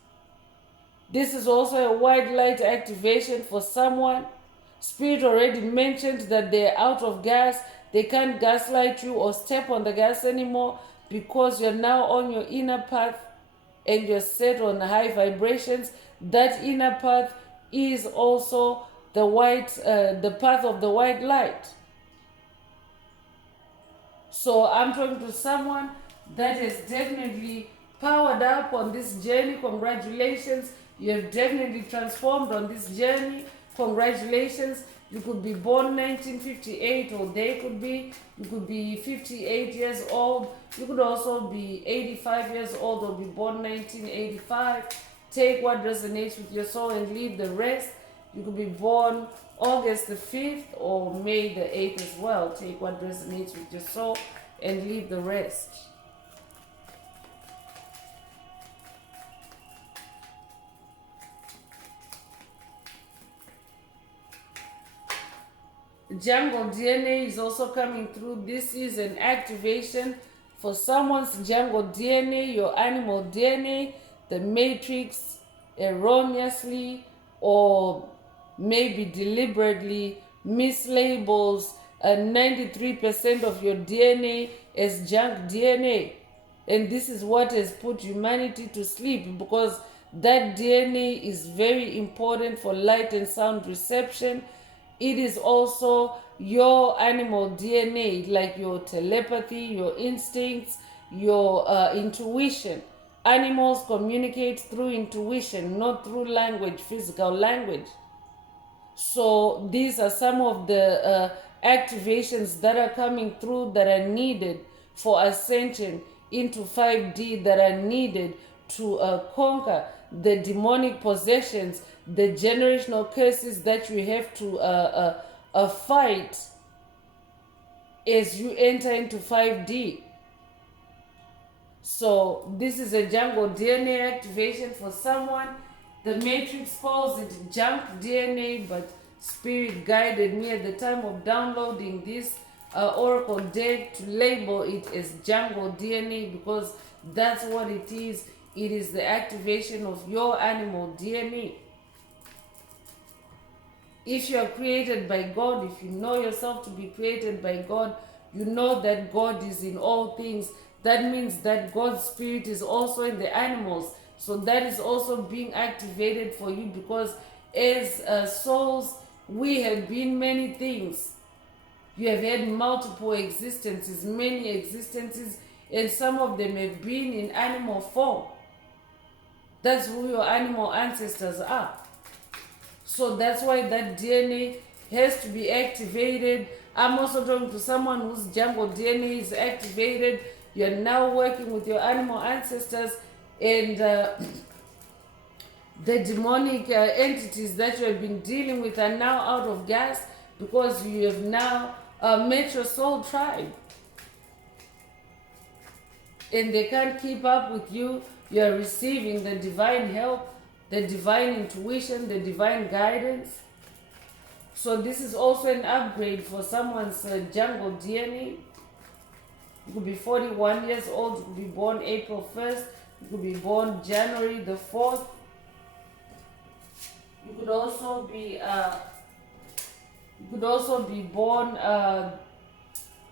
This is also a white light activation for someone. Spirit already mentioned that they're out of gas. They can't gaslight you or step on the gas anymore because you're now on your inner path and you're set on high vibrations. That inner path is also the path of the white light. So I'm talking to someone that is definitely powered up on this journey. Congratulations. You have definitely transformed on this journey. Congratulations. You could be born 1958 or they could be. You could be 58 years old. You could also be 85 years old or be born 1985. Take what resonates with your soul and leave the rest. You could be born August the 5th or May the 8th as well. Take what resonates with your soul and leave the rest. Jungle DNA is also coming through. This is an activation for someone's jungle DNA, your animal DNA. The matrix erroneously or maybe deliberately mislabels 93% of your DNA as junk DNA. And this is what has put humanity to sleep, because that DNA is very important for light and sound reception. It is also your animal DNA, like your telepathy, your instincts, your intuition. Animals communicate through intuition, not through language, physical language. So these are some of the activations that are coming through that are needed for ascension into 5D, that are needed to conquer the demonic possessions, the generational curses that you have to fight as you enter into 5D. So this is a jungle DNA activation for someone. The matrix calls it junk DNA, but Spirit guided me at the time of downloading this oracle deck to label it as jungle DNA, because that's what it is. It is the activation of your animal DNA. If you are created by God, if you know yourself to be created by God, you know that God is in all things. That means that God's spirit is also in the animals. So that is also being activated for you, because as souls, we have been many things. You have had multiple existences, many existences, and some of them have been in animal form. That's who your animal ancestors are. So that's why that DNA has to be activated. I'm also talking to someone whose jungle DNA is activated. You're now working with your animal ancestors, and the demonic entities that you have been dealing with are now out of gas, because you have now met your soul tribe. And they can't keep up with you. You're receiving the divine help, the divine intuition, the divine guidance. So this is also an upgrade for someone's jungle DNA. You could be 41 years old. You could be born April 1st. You could be born January the 4th. You could also be born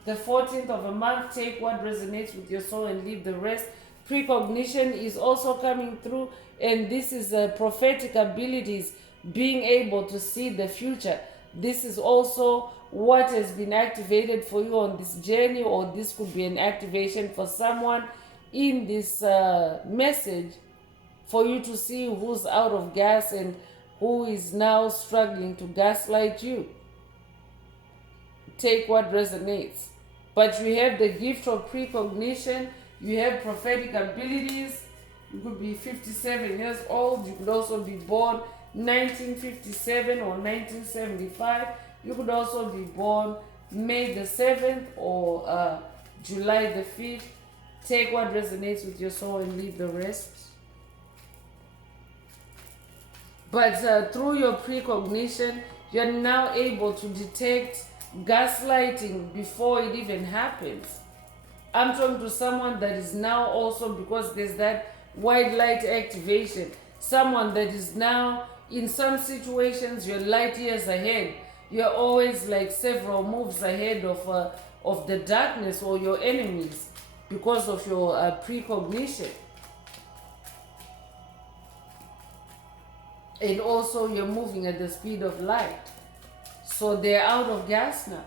the 14th of a month. Take what resonates with your soul and leave the rest. Precognition is also coming through, and this is prophetic abilities, being able to see the future. This is also what has been activated for you on this journey, or this could be an activation for someone in this message, for you to see who's out of gas and who is now struggling to gaslight you. Take what resonates. But you have the gift of precognition. You have prophetic abilities. You could be 57 years old. You could also be born 1957 or 1975. You could also be born May the 7th or July the 5th. Take what resonates with your soul and leave the rest. But through your precognition, you're now able to detect gaslighting before it even happens. I'm talking to someone that is now also, because there's that white light activation, someone that is now in some situations you're light years ahead. You're always like several moves ahead of the darkness or your enemies because of your precognition. And also you're moving at the speed of light. So they're out of gas now.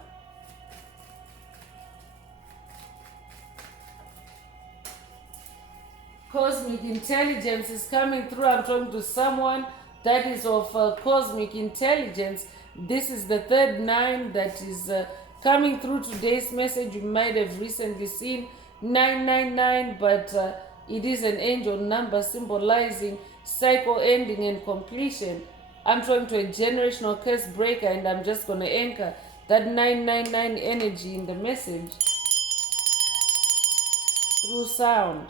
Cosmic intelligence is coming through. I'm talking to someone that is of cosmic intelligence. This is the third 9 that is coming through today's message. You might have recently seen 999, but it is an angel number symbolizing cycle ending and completion. I'm talking to a generational curse breaker, and I'm just going to anchor that 999 energy in the message through sound.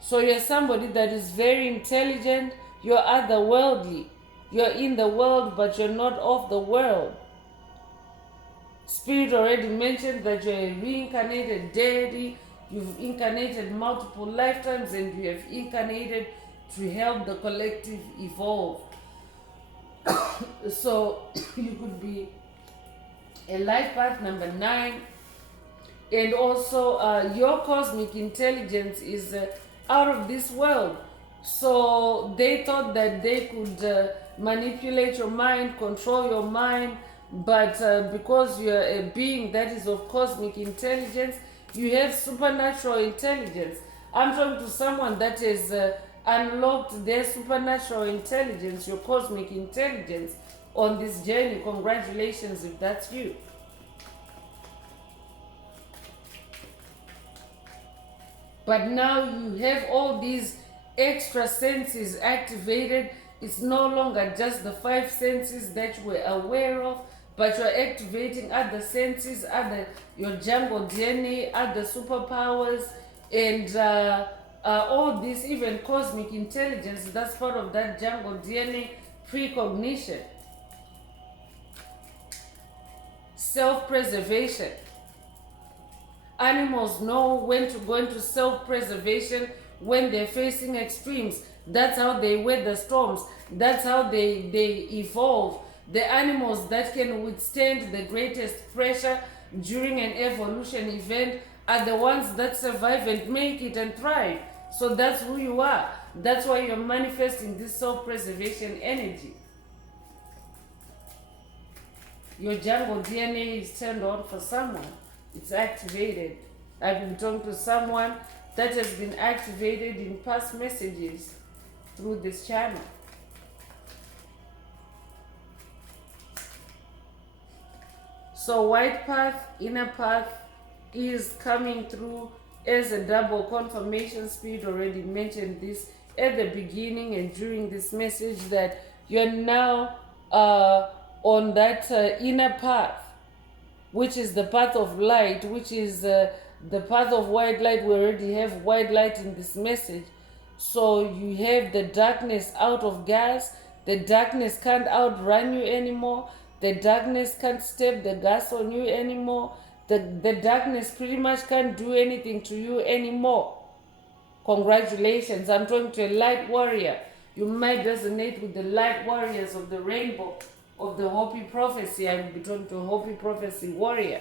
So you're somebody that is very intelligent. You're otherworldly. You're in the world, but you're not of the world. Spirit already mentioned that you're a reincarnated deity. You've incarnated multiple lifetimes, and you have incarnated to help the collective evolve. So you could be a life path number 9, and also your cosmic intelligence is out of this world. So they thought that they could manipulate your mind, control your mind, but because you're a being that is of cosmic intelligence, you have supernatural intelligence. I'm talking to someone that has unlocked their supernatural intelligence, your cosmic intelligence, on this journey. Congratulations if that's you. But now you have all these extra senses activated. It's no longer just the 5 senses that you were aware of, but you're activating other senses, your jungle DNA, other superpowers, and all this, even cosmic intelligence, that's part of that jungle DNA precognition. Self-preservation. Animals know when to go into self-preservation when they're facing extremes. That's how they weather storms. That's how they evolve. The animals that can withstand the greatest pressure during an evolution event are the ones that survive and make it and thrive. So that's who you are. That's why you're manifesting this self-preservation energy. Your jungle DNA is turned on for someone. It's activated. I've been talking to someone that has been activated in past messages through this channel. So white path, inner path, is coming through as a double confirmation. Spirit already mentioned this at the beginning and during this message, that you're now on that inner path, which is the path of light, which is the path of white light. We already have white light in this message. So you have the darkness out of gas. The darkness can't outrun you anymore. The darkness can't step the gas on you anymore. The darkness pretty much can't do anything to you anymore. Congratulations. I'm talking to a light warrior. You might resonate with the light warriors of the rainbow of the Hopi prophecy. I will be talking to a Hopi prophecy warrior.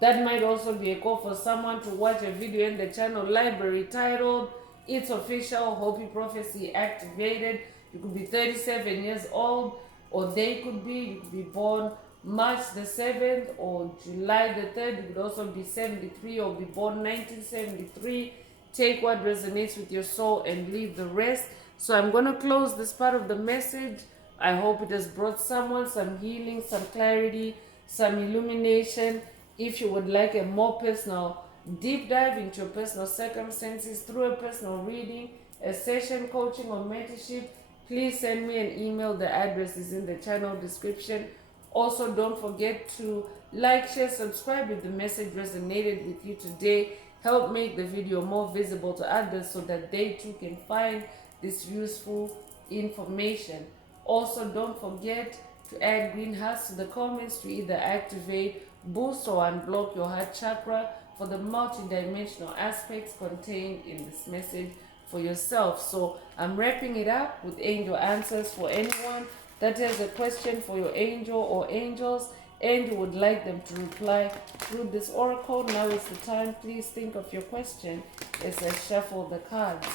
That might also be a call for someone to watch a video in the channel library titled It's Official Hopi Prophecy Activated. You could be 37 years old, or you could be born March the 7th or July the 3rd. You could also be 73 or be born 1973. Take what resonates with your soul and leave the rest. So I'm going to close this part of the message. I hope it has brought someone some healing, some clarity, some illumination. If you would like a more personal deep dive into your personal circumstances through a personal reading, a session, coaching, or mentorship, please send me an email. The address is in the channel description. Also, don't forget to like, share, subscribe if the message resonated with you today. Help make the video more visible to others so that they too can find this useful information. Also, don't forget to add green hearts to the comments to either activate, boost, or unblock your heart chakra for the multidimensional aspects contained in this message for yourself. So I'm wrapping it up with angel answers for anyone that has a question for your angel or angels and you would like them to reply through this oracle. Now is the time. Please think of your question as I shuffle the cards.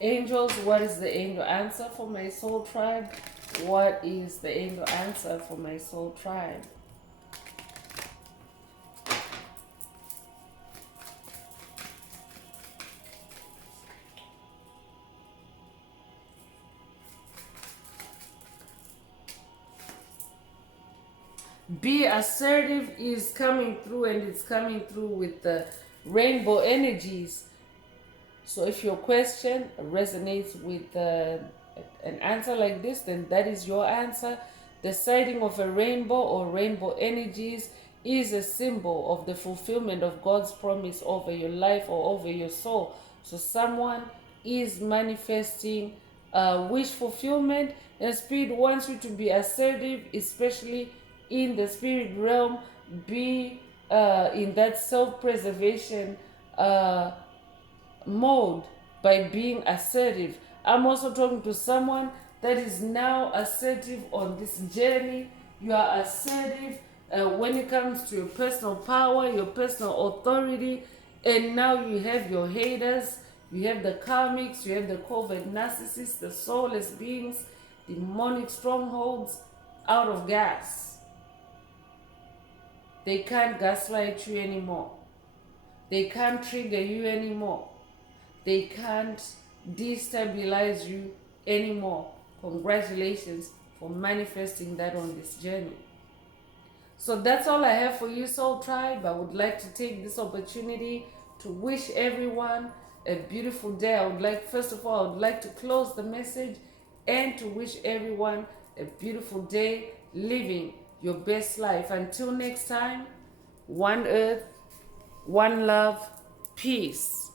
Angels, what is the angel answer for my soul tribe? What is the angel answer for my soul tribe? Be assertive is coming through, and it's coming through with the rainbow energies. So if your question resonates with an answer like this, then that is your answer. The sighting of a rainbow or rainbow energies is a symbol of the fulfillment of God's promise over your life or over your soul. So someone is manifesting wish fulfillment, and Spirit wants you to be assertive, especially in the spirit realm. Be in that self-preservation mode by being assertive. I'm also talking to someone that is now assertive on this journey. You are assertive when it comes to your personal power, your personal authority, and now you have your haters, you have the karmics, you have the covert narcissists, the soulless beings, demonic strongholds out of gas. They can't gaslight you anymore. They can't trigger you anymore. They can't destabilize you anymore. Congratulations for manifesting that on this journey. So that's all I have for you, Soul Tribe. I would like to take this opportunity to wish everyone a beautiful day. First of all, I would like to close the message and to wish everyone a beautiful day living your best life. Until next time, one earth, one love, peace.